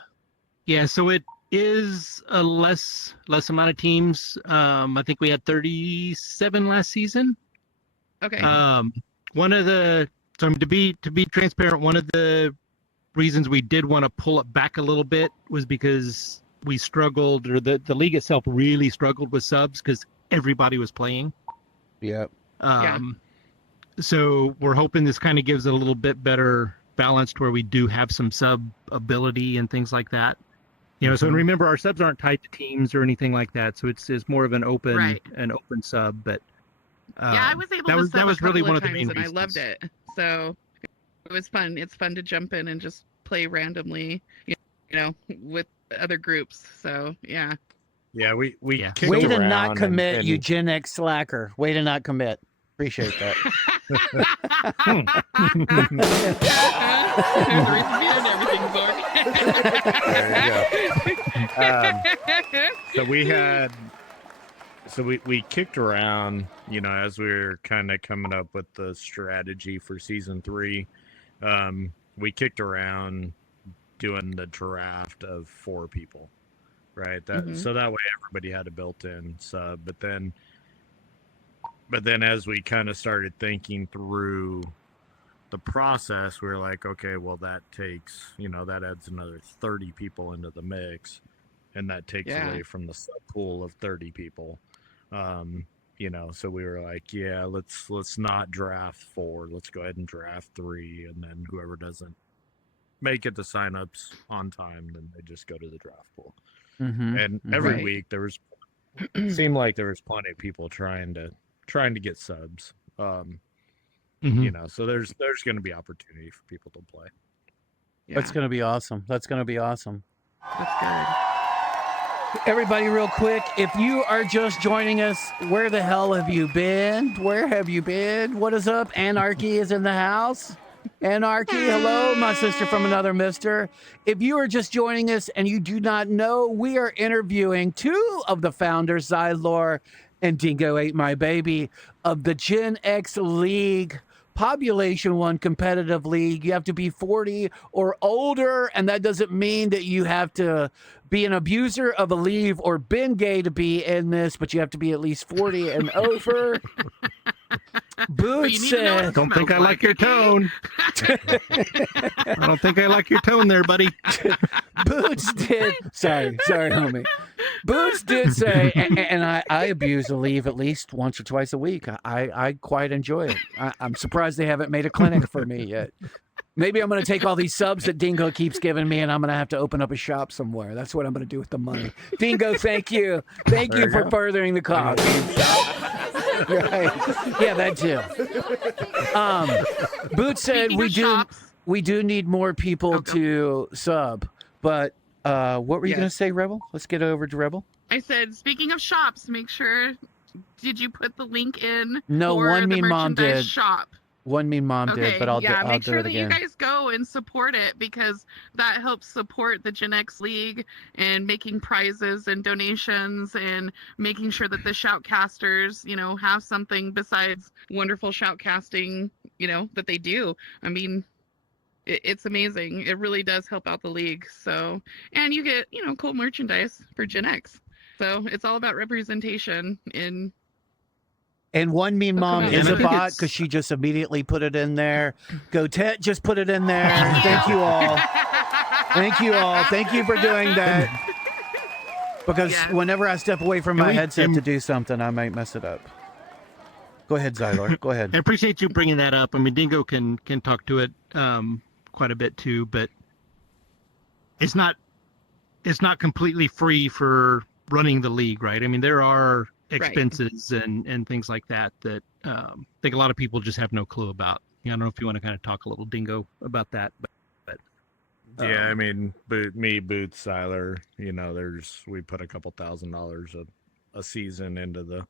yeah, so it is a less amount of teams. I think we had 37 last season. Okay. One of the to be transparent, one of the reasons we did want to pull it back a little bit was because we struggled, or the league itself really struggled with subs because everybody was playing. Yep. So we're hoping this kind of gives it a little bit better balance to where we do have some sub ability and things like that. So remember, our subs aren't tied to teams or anything like that. So it's more of an open Right. sub. But yeah, I was able that to was sub that was a couple really of one of the times, main and reasons. I loved it. So it was fun. It's fun to jump in and just play randomly, with other groups. So yeah. Yeah, we Yeah. kicked Way to around not commit, and you Gen X slacker. Way to not commit. Appreciate that. There's a reason behind everything, Zork. So we kicked around, as we were kind of coming up with the strategy for season 3. We kicked around doing the draft of 4 people, right? So that way everybody had a built-in sub. But then as we kind of started thinking through the process, we were like, okay, well, that takes, that adds another 30 people into the mix, and that takes away from the sub pool of 30 people. So we were like, yeah, let's not draft 4. Let's go ahead and draft 3, and then whoever doesn't make it to signups on time, then they just go to the draft pool. And every Right. week there was seemed like there was plenty of people trying to get subs. So there's going to be opportunity for people to play. That's going to be awesome. That's going to be awesome. That's good. Everybody, real quick, if you are just joining us, where the hell have you been? Where have you been? What is up? Anarchy is in the house. Anarchy, hello, my sister from another mister. If you are just joining us and you do not know, we are interviewing 2 of the founders, Xylor and Dingo Ate My Baby, of the Gen X League, Population 1 competitive league. You have to be 40 or older, and that doesn't mean that you have to be an abuser of a leave or been gay to be in this, but you have to be at least 40 and over. Boots said, Don't think I like your tone. I don't think I like your tone there, buddy. Boots did. Sorry, homie. Boots did say, and I abuse a leave at least once or twice a week. I quite enjoy it. I'm surprised they haven't made a clinic for me yet. Maybe I'm going to take all these subs that Dingo keeps giving me, and I'm going to have to open up a shop somewhere. That's what I'm going to do with the money. Dingo, thank you. Thank you for furthering the cause. Right. Yeah, that too. Boots said we do need more people to sub, but what were you going to say, Rebel? Let's get over to Rebel. I said, speaking of shops, make sure, did you put the link in? No, for One the Mean Mom merchandise did. shop? One Mean Mom Okay, did, but I'll make do sure it that again. you guys go and support it, because that helps support the Gen X League and making prizes and donations and making sure that the shoutcasters, have something besides wonderful shoutcasting, that they do. I mean, it's amazing. It really does help out the league. So, and you get, cool merchandise for Gen X. So it's all about representation in. And One Mean Mom on. is And I a think bot it's- because she just immediately put it in there. Gotet just put it in there. Thank you all. Thank you all. Thank you for doing that. Because Yes. whenever I step away from And my we- headset and- to do something, I might mess it up. Go ahead, Xylor. Go ahead. I appreciate you bringing that up. I mean, Dingo can talk to it quite a bit too, but it's not completely free for running the league, right? I mean, there are expenses and things like that I think a lot of people just have no clue about. I don't know if you want to kind of talk a little, Dingo, about that, but Yeah, I mean, Boots, Siler, we put a couple $1,000s a season into the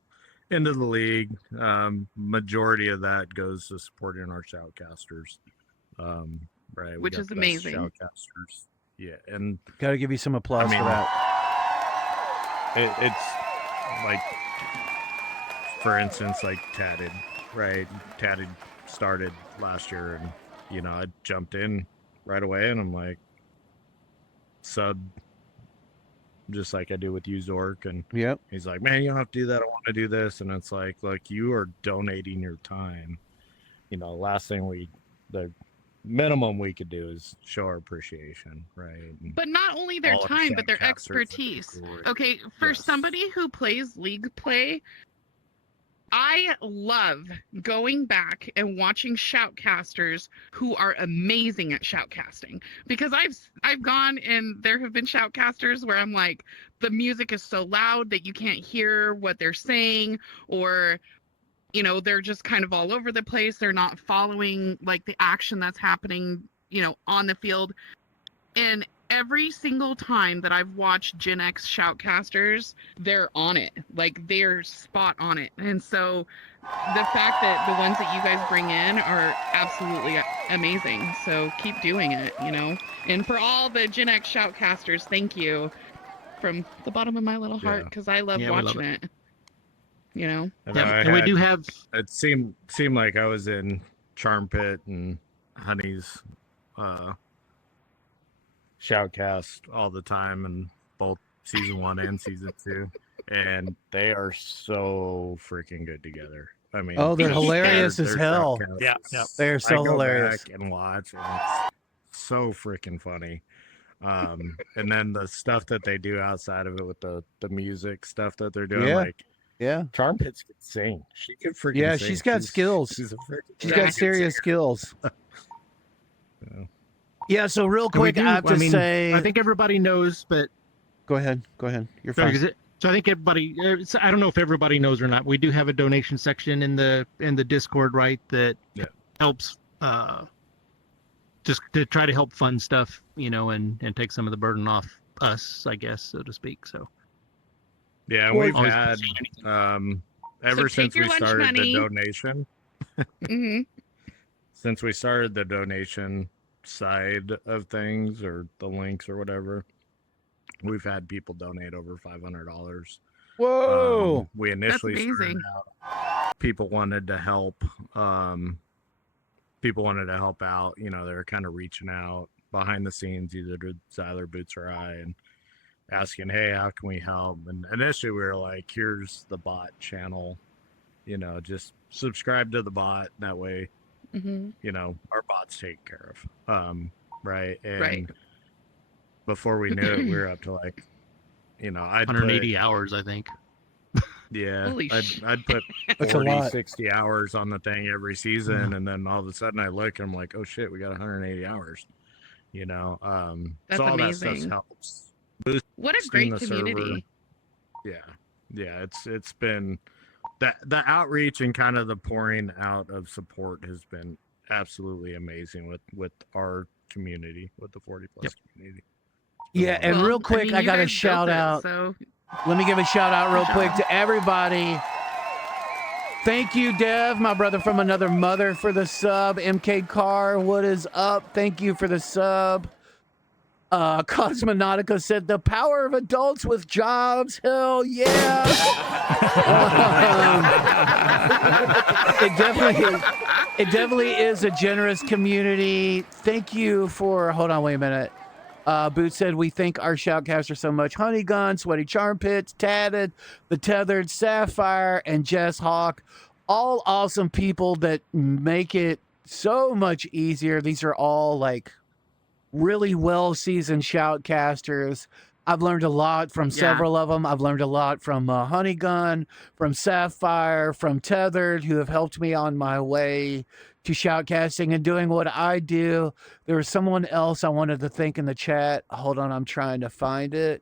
league. Majority of that goes to supporting our shoutcasters. Right, we Which got is the best amazing. Shoutcasters. Yeah, and Got to give you some applause I mean, for that. it's like, for instance, like Tatted, right? Tatted started last year, and I jumped in right away, and I'm like, sub, just like I do with you, Zork, and Yep. he's like, man, you don't have to do that. I want to do this, and it's like, look, you are donating your time. Last thing the minimum we could do is show our appreciation, right? And But not only their all our time, but their shoutcasters, expertise. great. Okay, for Yes. somebody who plays League play, I love going back and watching shoutcasters who are amazing at shoutcasting, because I've gone and there have been shoutcasters where I'm like, the music is so loud that you can't hear what they're saying, or they're just kind of all over the place. They're not following like the action that's happening, on the field. And every single time that I've watched Gen X shoutcasters, they're on it. Like they're spot on it. And so the fact that the ones that you guys bring in are absolutely amazing. So keep doing it, you know. And for all the Gen X shoutcasters, thank you from the bottom of my little heart, because I love Yeah, we love watching it. You know. And Yeah, I and we had- do have. It seemed like I was in Charm Pit and Honey's shoutcast all the time in both season 1 and season 2, and they are so freaking good together. I mean, Oh, they're Their- hilarious as hell. shoutcasts Yeah, is- yeah. They're I so go hilarious. back and watch, and it's so freaking funny. And then the stuff that they do outside of it with the music stuff that they're doing, Yeah. like Yeah. Charm Pits could sing. She could freaking Yeah, sing. she's got skills. She's a freaking She's Yeah. got good serious singer. skills. Yeah. Yeah, so real and we quick, do- I have to say. I think everybody knows, but Go ahead. You're sorry, fine. so I think everybody. I don't know if everybody knows or not. We do have a donation section in the Discord, right? That Yeah. helps just to try to help fund stuff, you know, and take some of the burden off us, I guess, so to speak. So Yeah, and Well, we've always had appreciate anything. ever take since your we lunch started money. the donation. Hmm. Since we started the donation side of things, or the links or whatever, we've had people donate over $500. Whoa. We initially started amazing. out, people wanted to help. People wanted to help out. You know, they were kind of reaching out behind the scenes, either to Zyler, Boots, or I, and asking, "Hey, how can we help?" And initially, we were like, "Here's the bot channel. You know, just subscribe to the bot. That way, Hmm. you know, our bot's taken care of." Right. And Right. before we knew it, we were up to like, you know, I'd 180 hours, I think. Yeah, Holy I'd put That's a 40, lot. 60 hours on the thing every season, and then all of a sudden I look and I'm like, oh shit, we got 180 hours. You know, That's so all that stuff amazing. helps. What a Boosting great the server. community. Yeah, it's been that the outreach and kind of the pouring out of support has been absolutely amazing with our community, with the 40 plus community. Yeah, and Well, real quick, mean, I you got to guys shout built it, out. So Let me give a shout out real Good quick job. to everybody. Thank you, Dev, my brother from another mother, for the sub. MK Carr, what is up? Thank you for the sub. Cosmonautica said the power of adults with jobs. Hell yeah. It definitely is a generous community. Thank you for, hold on, wait a minute. Boots said, we thank our shoutcaster so much. Honey Gun, Sweaty Charm Pits, Tatted, The Tethered, Sapphire, and Jess Hawk. All awesome people that make it so much easier. These are all like really well-seasoned shoutcasters. I've learned a lot from several of them. I've learned a lot from Honey Gun, from Sapphire, from Tethered, who have helped me on my way to shoutcasting and doing what I do. There was someone else I wanted to thank in the chat. Hold on, I'm trying to find it.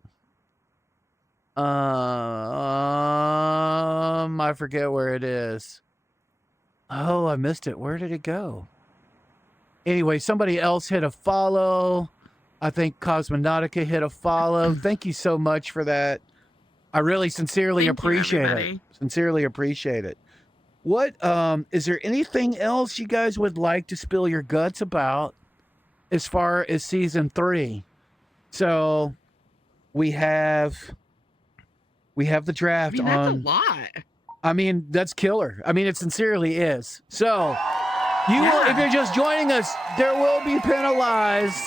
I forget where it is. Oh, I missed it. Where did it go? Anyway, somebody else hit a follow. I think Cosmonautica hit a follow. Thank you so much for that. I really sincerely Thank you, appreciate it. everybody. Sincerely appreciate it. What is there anything else you guys would like to spill your guts about as far as season 3? So we have the draft I mean, that's on. a lot. I mean, that's killer. I mean, it sincerely is. So you will, if you're just joining us, there will be penalized.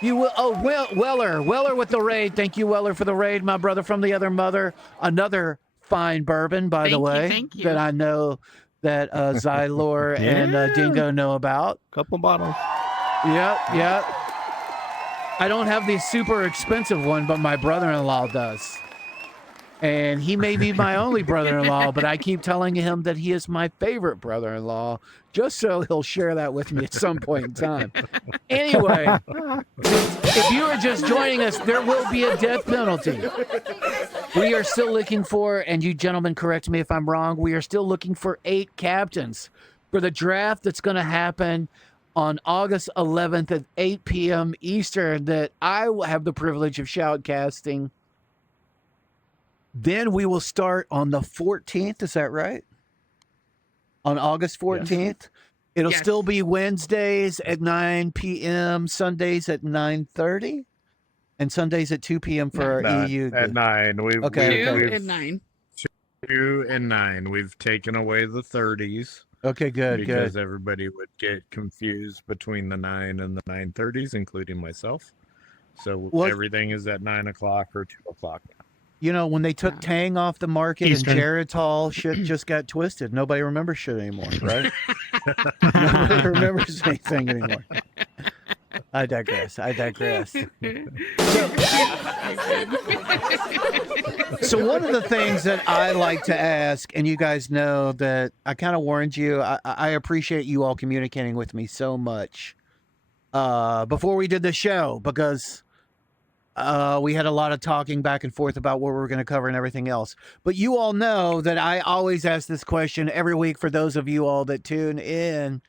You will. Oh, Weller with the raid. Thank you, Weller, for the raid. My brother from the other mother. Another fine bourbon, by the way, Thank you. that I know that Xylor and Dingo know about. Couple bottles. Yep. I don't have the super expensive one, but my brother-in-law does. And he may be my only brother-in-law, but I keep telling him that he is my favorite brother-in-law, just so he'll share that with me at some point in time. Anyway, if you are just joining us, there will be a death penalty. We are still looking for, and you gentlemen correct me if I'm wrong, we are still looking for 8 captains for the draft that's going to happen on August 11th at 8 p.m. Eastern that I will have the privilege of shoutcasting. Then we will start on the 14th. Is that right? On August 14th. It'll Yes. still be Wednesdays at 9 p.m., Sundays at 9:30, and Sundays at 2 p.m. for our EU. At 9. We've, Okay, Two okay. and 9. 2 and 9. We've taken away the 30s Okay, good, because good. everybody would get confused between the 9 and the 9:30s, including myself. So What- everything is at 9 o'clock or 2 o'clock. You know, when they took Yeah. Tang off the market Eastern. and Geritol, shit just got twisted. Nobody remembers shit anymore, right? Nobody remembers anything anymore. I digress. I digress. So one of the things that I like to ask, and you guys know that I kind of warned you, I appreciate you all communicating with me so much before we did the show, because we had a lot of talking back and forth about what we were going to cover and everything else. But you all know that I always ask this question every week for those of you all that tune in.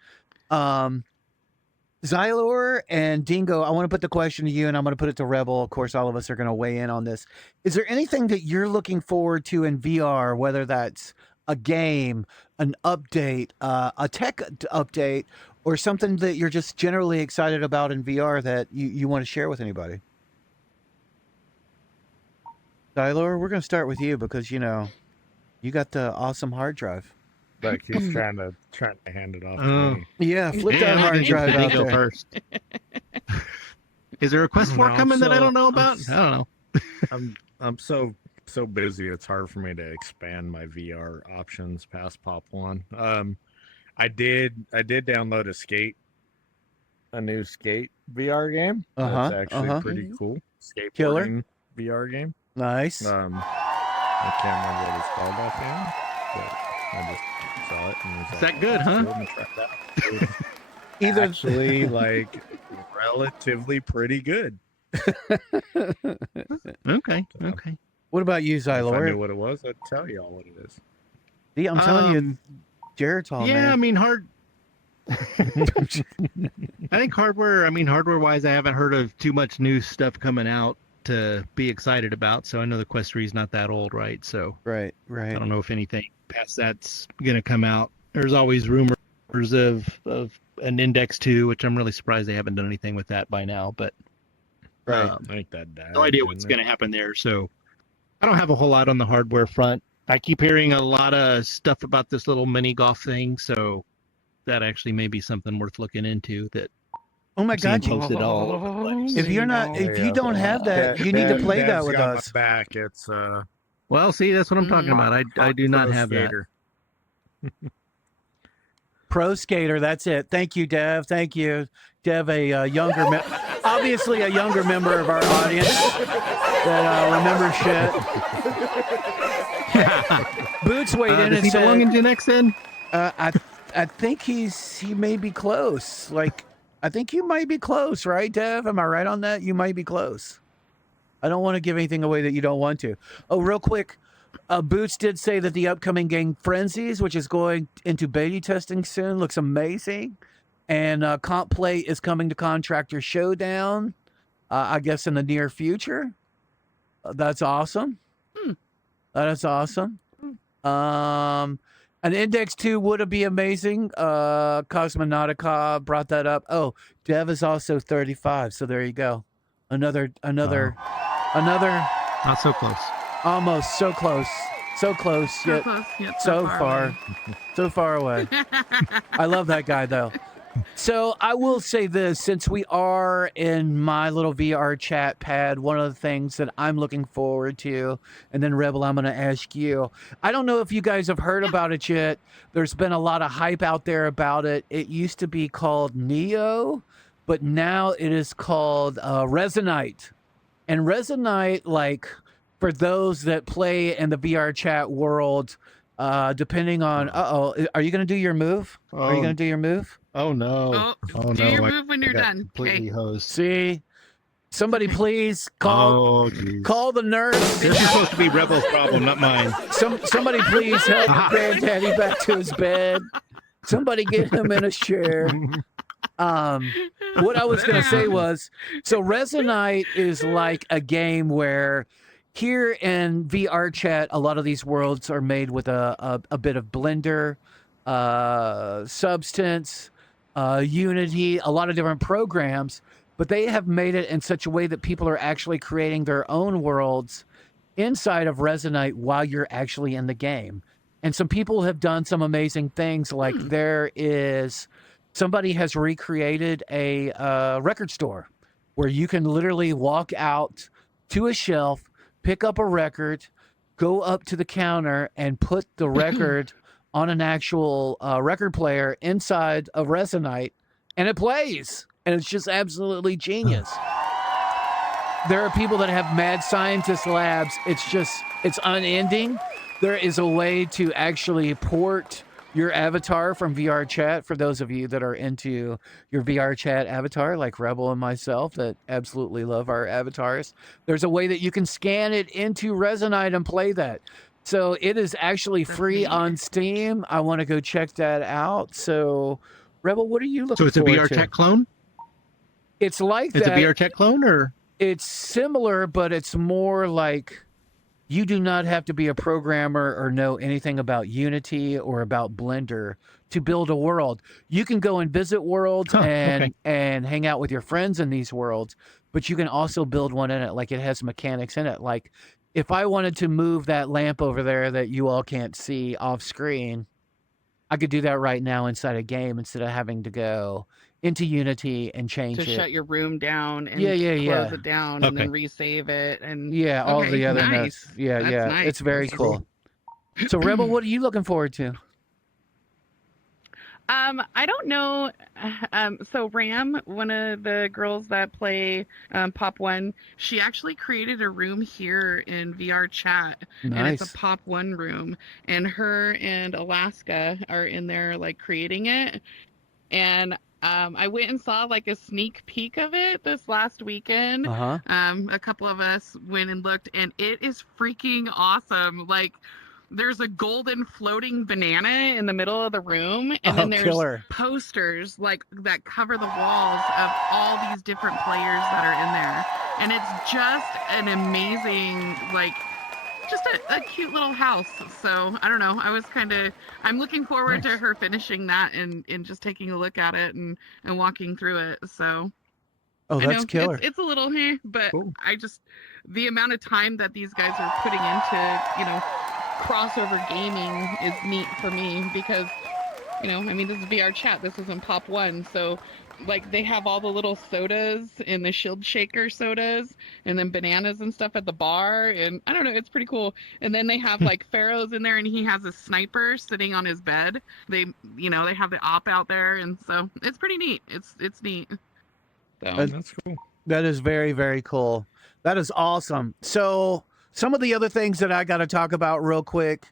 Xylor and Dingo, I want to put the question to you, and I'm going to put it to Rebel. Of course, all of us are going to weigh in on this. Is there anything that you're looking forward to in VR, whether that's a game, an update, a tech update, or something that you're just generally excited about in VR that you want to share with anybody? Xylor, we're going to start with you because, you know, you got the awesome hard drive. Like he's trying to hand it off to Oh. me. Yeah, flip that Yeah, hard drive out Dingo there. first. Is there a Quest 4 No, coming that I so- don't know about? I don't know. I'm so busy. It's hard for me to expand my VR options past Pop One. I did download a new skate VR game. Uh-huh, That's actually uh-huh. pretty cool. Killer. Skateboarding VR game. Nice. I can't remember what it's called offhand, but I just saw it and was Is like, that good, "Oh, huh?" that's cool, I'm gonna try that out." Either Actually, like relatively pretty good. Okay. Okay. What about you, If I knew Xylor? what it was, I'd tell you all what it is. See, I'm telling you, Um, Geritol, yeah, I man. mean, I think hardware wise, I haven't heard of too much new stuff coming out to be excited about. So I know the Quest 3 is not that old, right? So Right, I right. don't know if anything past that's going to come out. There's always rumors of an Index 2, which I'm really surprised they haven't done anything with that by now. But Right. um, I think that died. no idea what's didn't going to happen there. So I don't have a whole lot on the hardware front. I keep hearing a lot of stuff about this little mini golf thing. So that actually may be something worth looking into. That Oh my I've seen God! posted all over the place. If you're not, if you don't have that, you need to play that Dad's with got my us. back. It's Well, see, that's what I'm talking about. I do not Pro have that. Skater. Pro Skater. That's it. Thank you, Dev. Thank you, Dev. A younger, obviously a younger member of our audience that remembers shit. Boots weighed in Does and he belong in said, Gen X then? I think he may be close. Like, I think you might be close, right, Dev? Am I right on that? You might be close. I don't want to give anything away that you don't want to. Oh, real quick. Boots did say that the upcoming game Frenzies, which is going into beta testing soon, looks amazing. And Comp Play is coming to Contractor Showdown, I guess, in the near future. That's awesome. That is awesome. An Index 2 would be amazing. Cosmonautica brought that up. Oh, Dev is also 35, so there you go. Another, Not so close. almost so close, So yet close, yet so far far, away. so far away. I love that guy though. So I will say this, since we are in my little VR chat pad, one of the things that I'm looking forward to, and then Rebel, I'm going to ask you, I don't know if you guys have heard about it yet. There's been a lot of hype out there about it. It used to be called Neo, but now it is called Resonite. And Resonite, like, for those that play in the VR chat world, depending on, are you going to do your move? Are you going to do your move? Oh no! Oh, Oh, do no, your I move when you're got done. completely Okay. hosed. See, somebody please call Oh, geez. call the nurse. This is supposed to be Rebel's problem, not mine. Somebody please help Granddaddy back to his bed. Somebody get him in a chair. What I was going to say was, so Resonite is like a game where here in VR chat, a lot of these worlds are made with a bit of Blender, Substance, Unity, a lot of different programs, but they have made it in such a way that people are actually creating their own worlds inside of Resonite while you're actually in the game. And some people have done some amazing things, like somebody has recreated a record store where you can literally walk out to a shelf, pick up a record, go up to the counter, and put the record on an actual record player inside of Resonite, and it plays. And it's just absolutely genius. There are people that have mad scientist labs. It's unending. There is a way to actually port your avatar from VR chat, for those of you that are into your VR chat avatar, like Rebel and myself that absolutely love our avatars. There's a way that you can scan it into Resonite and play that. So it is actually free on Steam. I want to go check that out. So, Rebel, what are you looking for? So it's a VR chat clone? It's like It's that. a VR chat clone, or? It's similar, but it's more like you do not have to be a programmer or know anything about Unity or about Blender to build a world. You can go and visit worlds and hang out with your friends in these worlds, but you can also build one in it. Like, it has mechanics in it. Like, if I wanted to move that lamp over there that you all can't see off screen, I could do that right now inside a game instead of having to go into Unity and change to it. shut your room down and Yeah. close it down and then resave it and Yeah, all the other nice. nuts. Yeah, That's yeah. nice. It's very cool. So, Rebel, what are you looking forward to? I don't know. So Ram, one of the girls that play Pop One, she actually created a room here in VR chat, and it's Nice. a Pop One room. And her and Alaska are in there like creating it. And I went and saw like a sneak peek of it this last weekend. Uh-huh. A couple of us went and looked, and it is freaking awesome. Like, there's a golden floating banana in the middle of the room, and then there's killer. posters like that cover the walls of all these different players that are in there, and it's just an amazing, like, just a cute little house. So I don't know, I'm looking forward to her finishing that and just taking a look at it and walking through it. So Oh, I that's know killer. it's a little but Cool. the amount of time that these guys are putting into crossover gaming is neat for me, because this is VR chat, this isn't Pop One, so like they have all the little sodas and the Shield Shaker sodas and then bananas and stuff at the bar, and I don't know, it's pretty cool. And then they have like Pharaoh's in there, and he has a sniper sitting on his bed. They have the op out there, and so it's pretty neat. It's neat. So That's cool. That is very, very cool. That is awesome. So, some of the other things that I got to talk about real quick.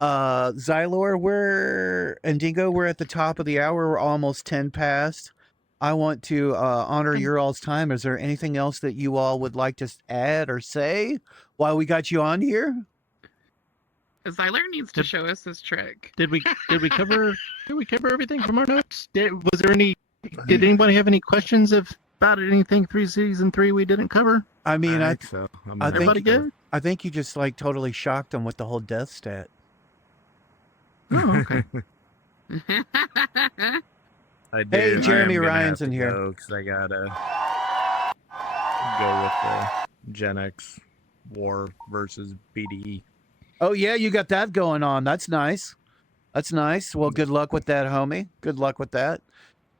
Xylor, and Dingo, we're at the top of the hour. We're almost 10 past. I want to honor your all's time. Is there anything else that you all would like to add or say while we got you on here? Zyler needs to show us his trick. Did we cover everything from our notes? Did anybody have any questions about anything season 3 we didn't cover? I mean, I think so. I think- Everybody good? I think you just like totally shocked them with the whole death stat. Oh, okay. I do. Hey, Jeremy I am gonna Ryan's have in to here. go 'cause I gotta go with the Gen X War versus BDE. Oh yeah, you got that going on. That's nice. That's nice. Well, good luck with that, homie. Good luck with that.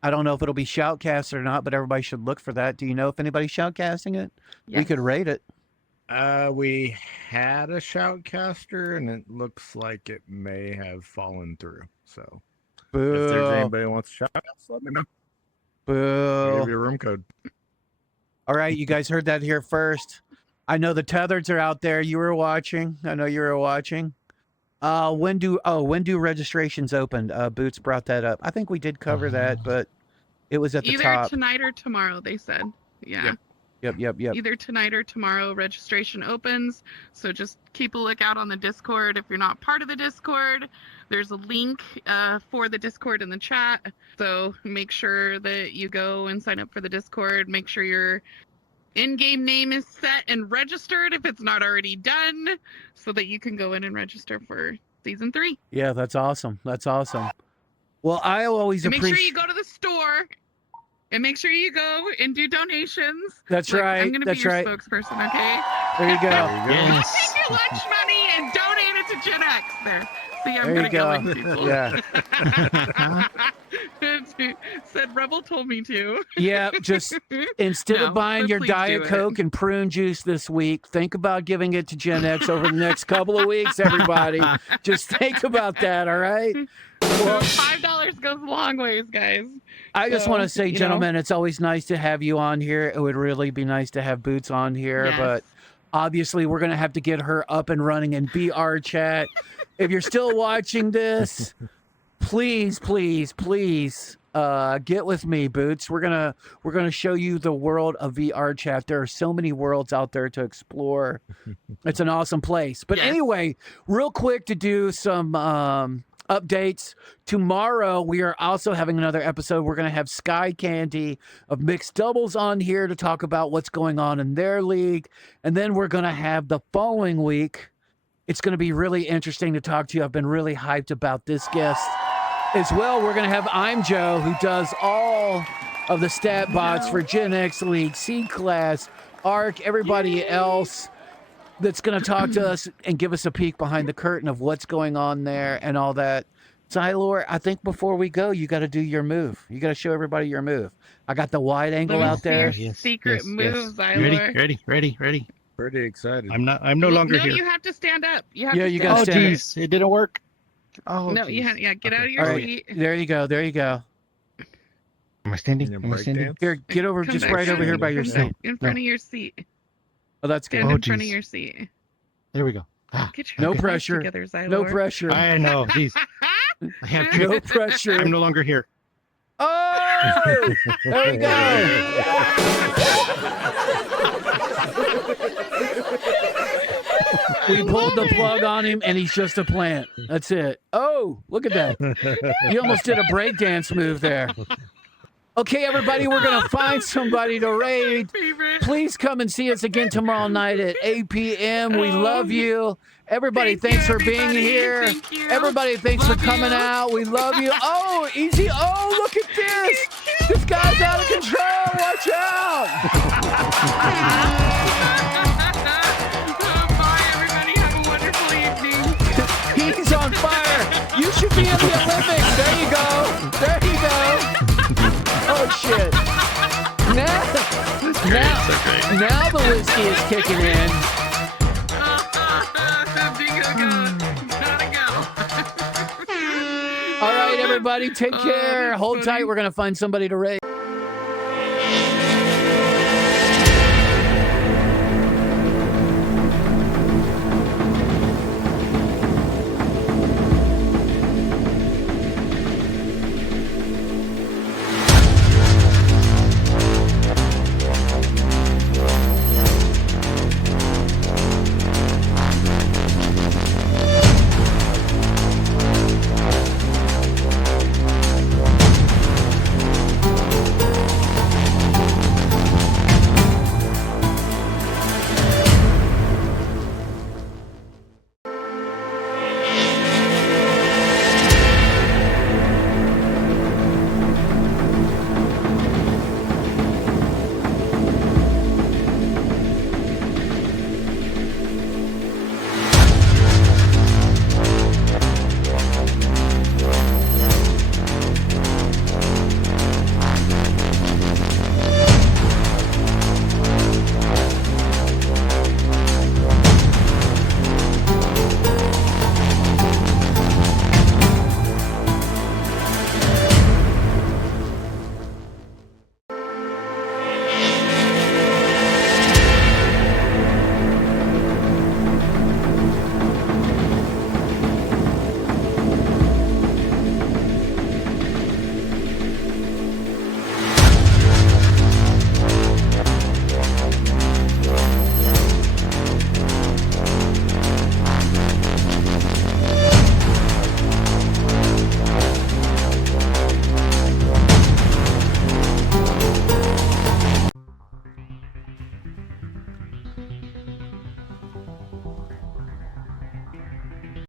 I don't know if it'll be shoutcast or not, but everybody should look for that. Do you know if anybody's shoutcasting it? We Yes. could rate it. We had a shoutcaster, and it looks like it may have fallen through. So if there's Boo. anybody who wants to shoutcast, let me know. I'll Boo. give you a room code. All right, you guys heard that here first. I know the Tethereds are out there. You were watching. I know you were watching. When do registrations open? Boots brought that up. I think we did cover that, but it was at the Either top. tonight or tomorrow, they said. Yeah. Yep. Yep. Either tonight or tomorrow, registration opens. So just keep a lookout on the Discord. If you're not part of the Discord, there's a link for the Discord in the chat. So make sure that you go and sign up for the Discord. Make sure your in-game name is set and registered if it's not already done, so that you can go in and register for season 3. Yeah, that's awesome. That's awesome. Well, I always And make appreciate. sure you go to the store. And make sure you go and do donations. That's Look, right. I'm going to That's be your right. spokesperson, okay? There you go. Yes. Take your lunch money and donate it to Gen X. There. See, I'm There you going go. to people. Yeah. Said Rebel told me to. Yeah. Just instead No, of buying but your please Diet do it. Coke and prune juice this week, think about giving it to Gen X over the next couple of weeks, everybody. Just think about that, all right? Well, $5 goes a long ways, guys. I just So, want to say, you know. gentlemen, it's always nice to have you on here. It would really be nice to have Boots on here, Yes. but obviously we're going to have to get her up and running in VR chat. If you're still watching this, please get with me, Boots. We're gonna show you the world of VR chat. There are so many worlds out there to explore. It's an awesome place. But Yes. anyway, real quick to do some updates. Tomorrow we are also having another episode. We're gonna have Sky Candy of Mixed Doubles on here to talk about what's going on in their league, and then we're gonna have the following week. It's going to be really interesting to talk to you. I've been really hyped about this guest as well. We're going to have I'm Joe, who does all of the stat bots for Gen X League, C-Class, ARC, everybody else that's going to talk to us and give us a peek behind the curtain of what's going on there and all that. Xylor, I think before we go, you got to do your move. You got to show everybody your move. I got the wide angle Let me out see there. your secret move, Xylor. Ready. Pretty excited. I'm no longer no, here. you have to stand up. You have Yeah, to you stand gotta Oh, up. stand up. jeez. It didn't work. Oh, No, you jeez. have, get out of your All right, seat. there you go. There you go. Am I standing? In a Am I standing? breakdance? Here, get over, Come just back right over down. here by your Come seat. back in front of your seat. Oh, that's good. Stand Oh, in front of jeez. your seat. There we go. Ah, Get your No life pressure. Together, Xylor. No pressure. I know. Jeez. I have No tripped. pressure. I'm no longer here. Oh, there we go. We pulled the plug on him, and he's just a plant. That's it. Oh, look at that. You almost did a breakdance move there. Okay, everybody, we're going to find somebody to raid. Favorite. Please come and see us again tomorrow night at 8 p.m. We love you. Everybody, Thank you, thanks for being everybody. here. Thank you. Everybody, thanks Love for coming you. out. We love you. Oh, easy. Oh, look at this. This guy's out of control. Watch out. Bye, everybody. Have a wonderful evening. He's on fire. You should be in the Olympics. There you go. There you go. Oh, shit. Now the whiskey is kicking in. Bingo goat. Gotta go. All right, everybody, take Oh, care. that's Hold tight. funny. We're going to find somebody to raid.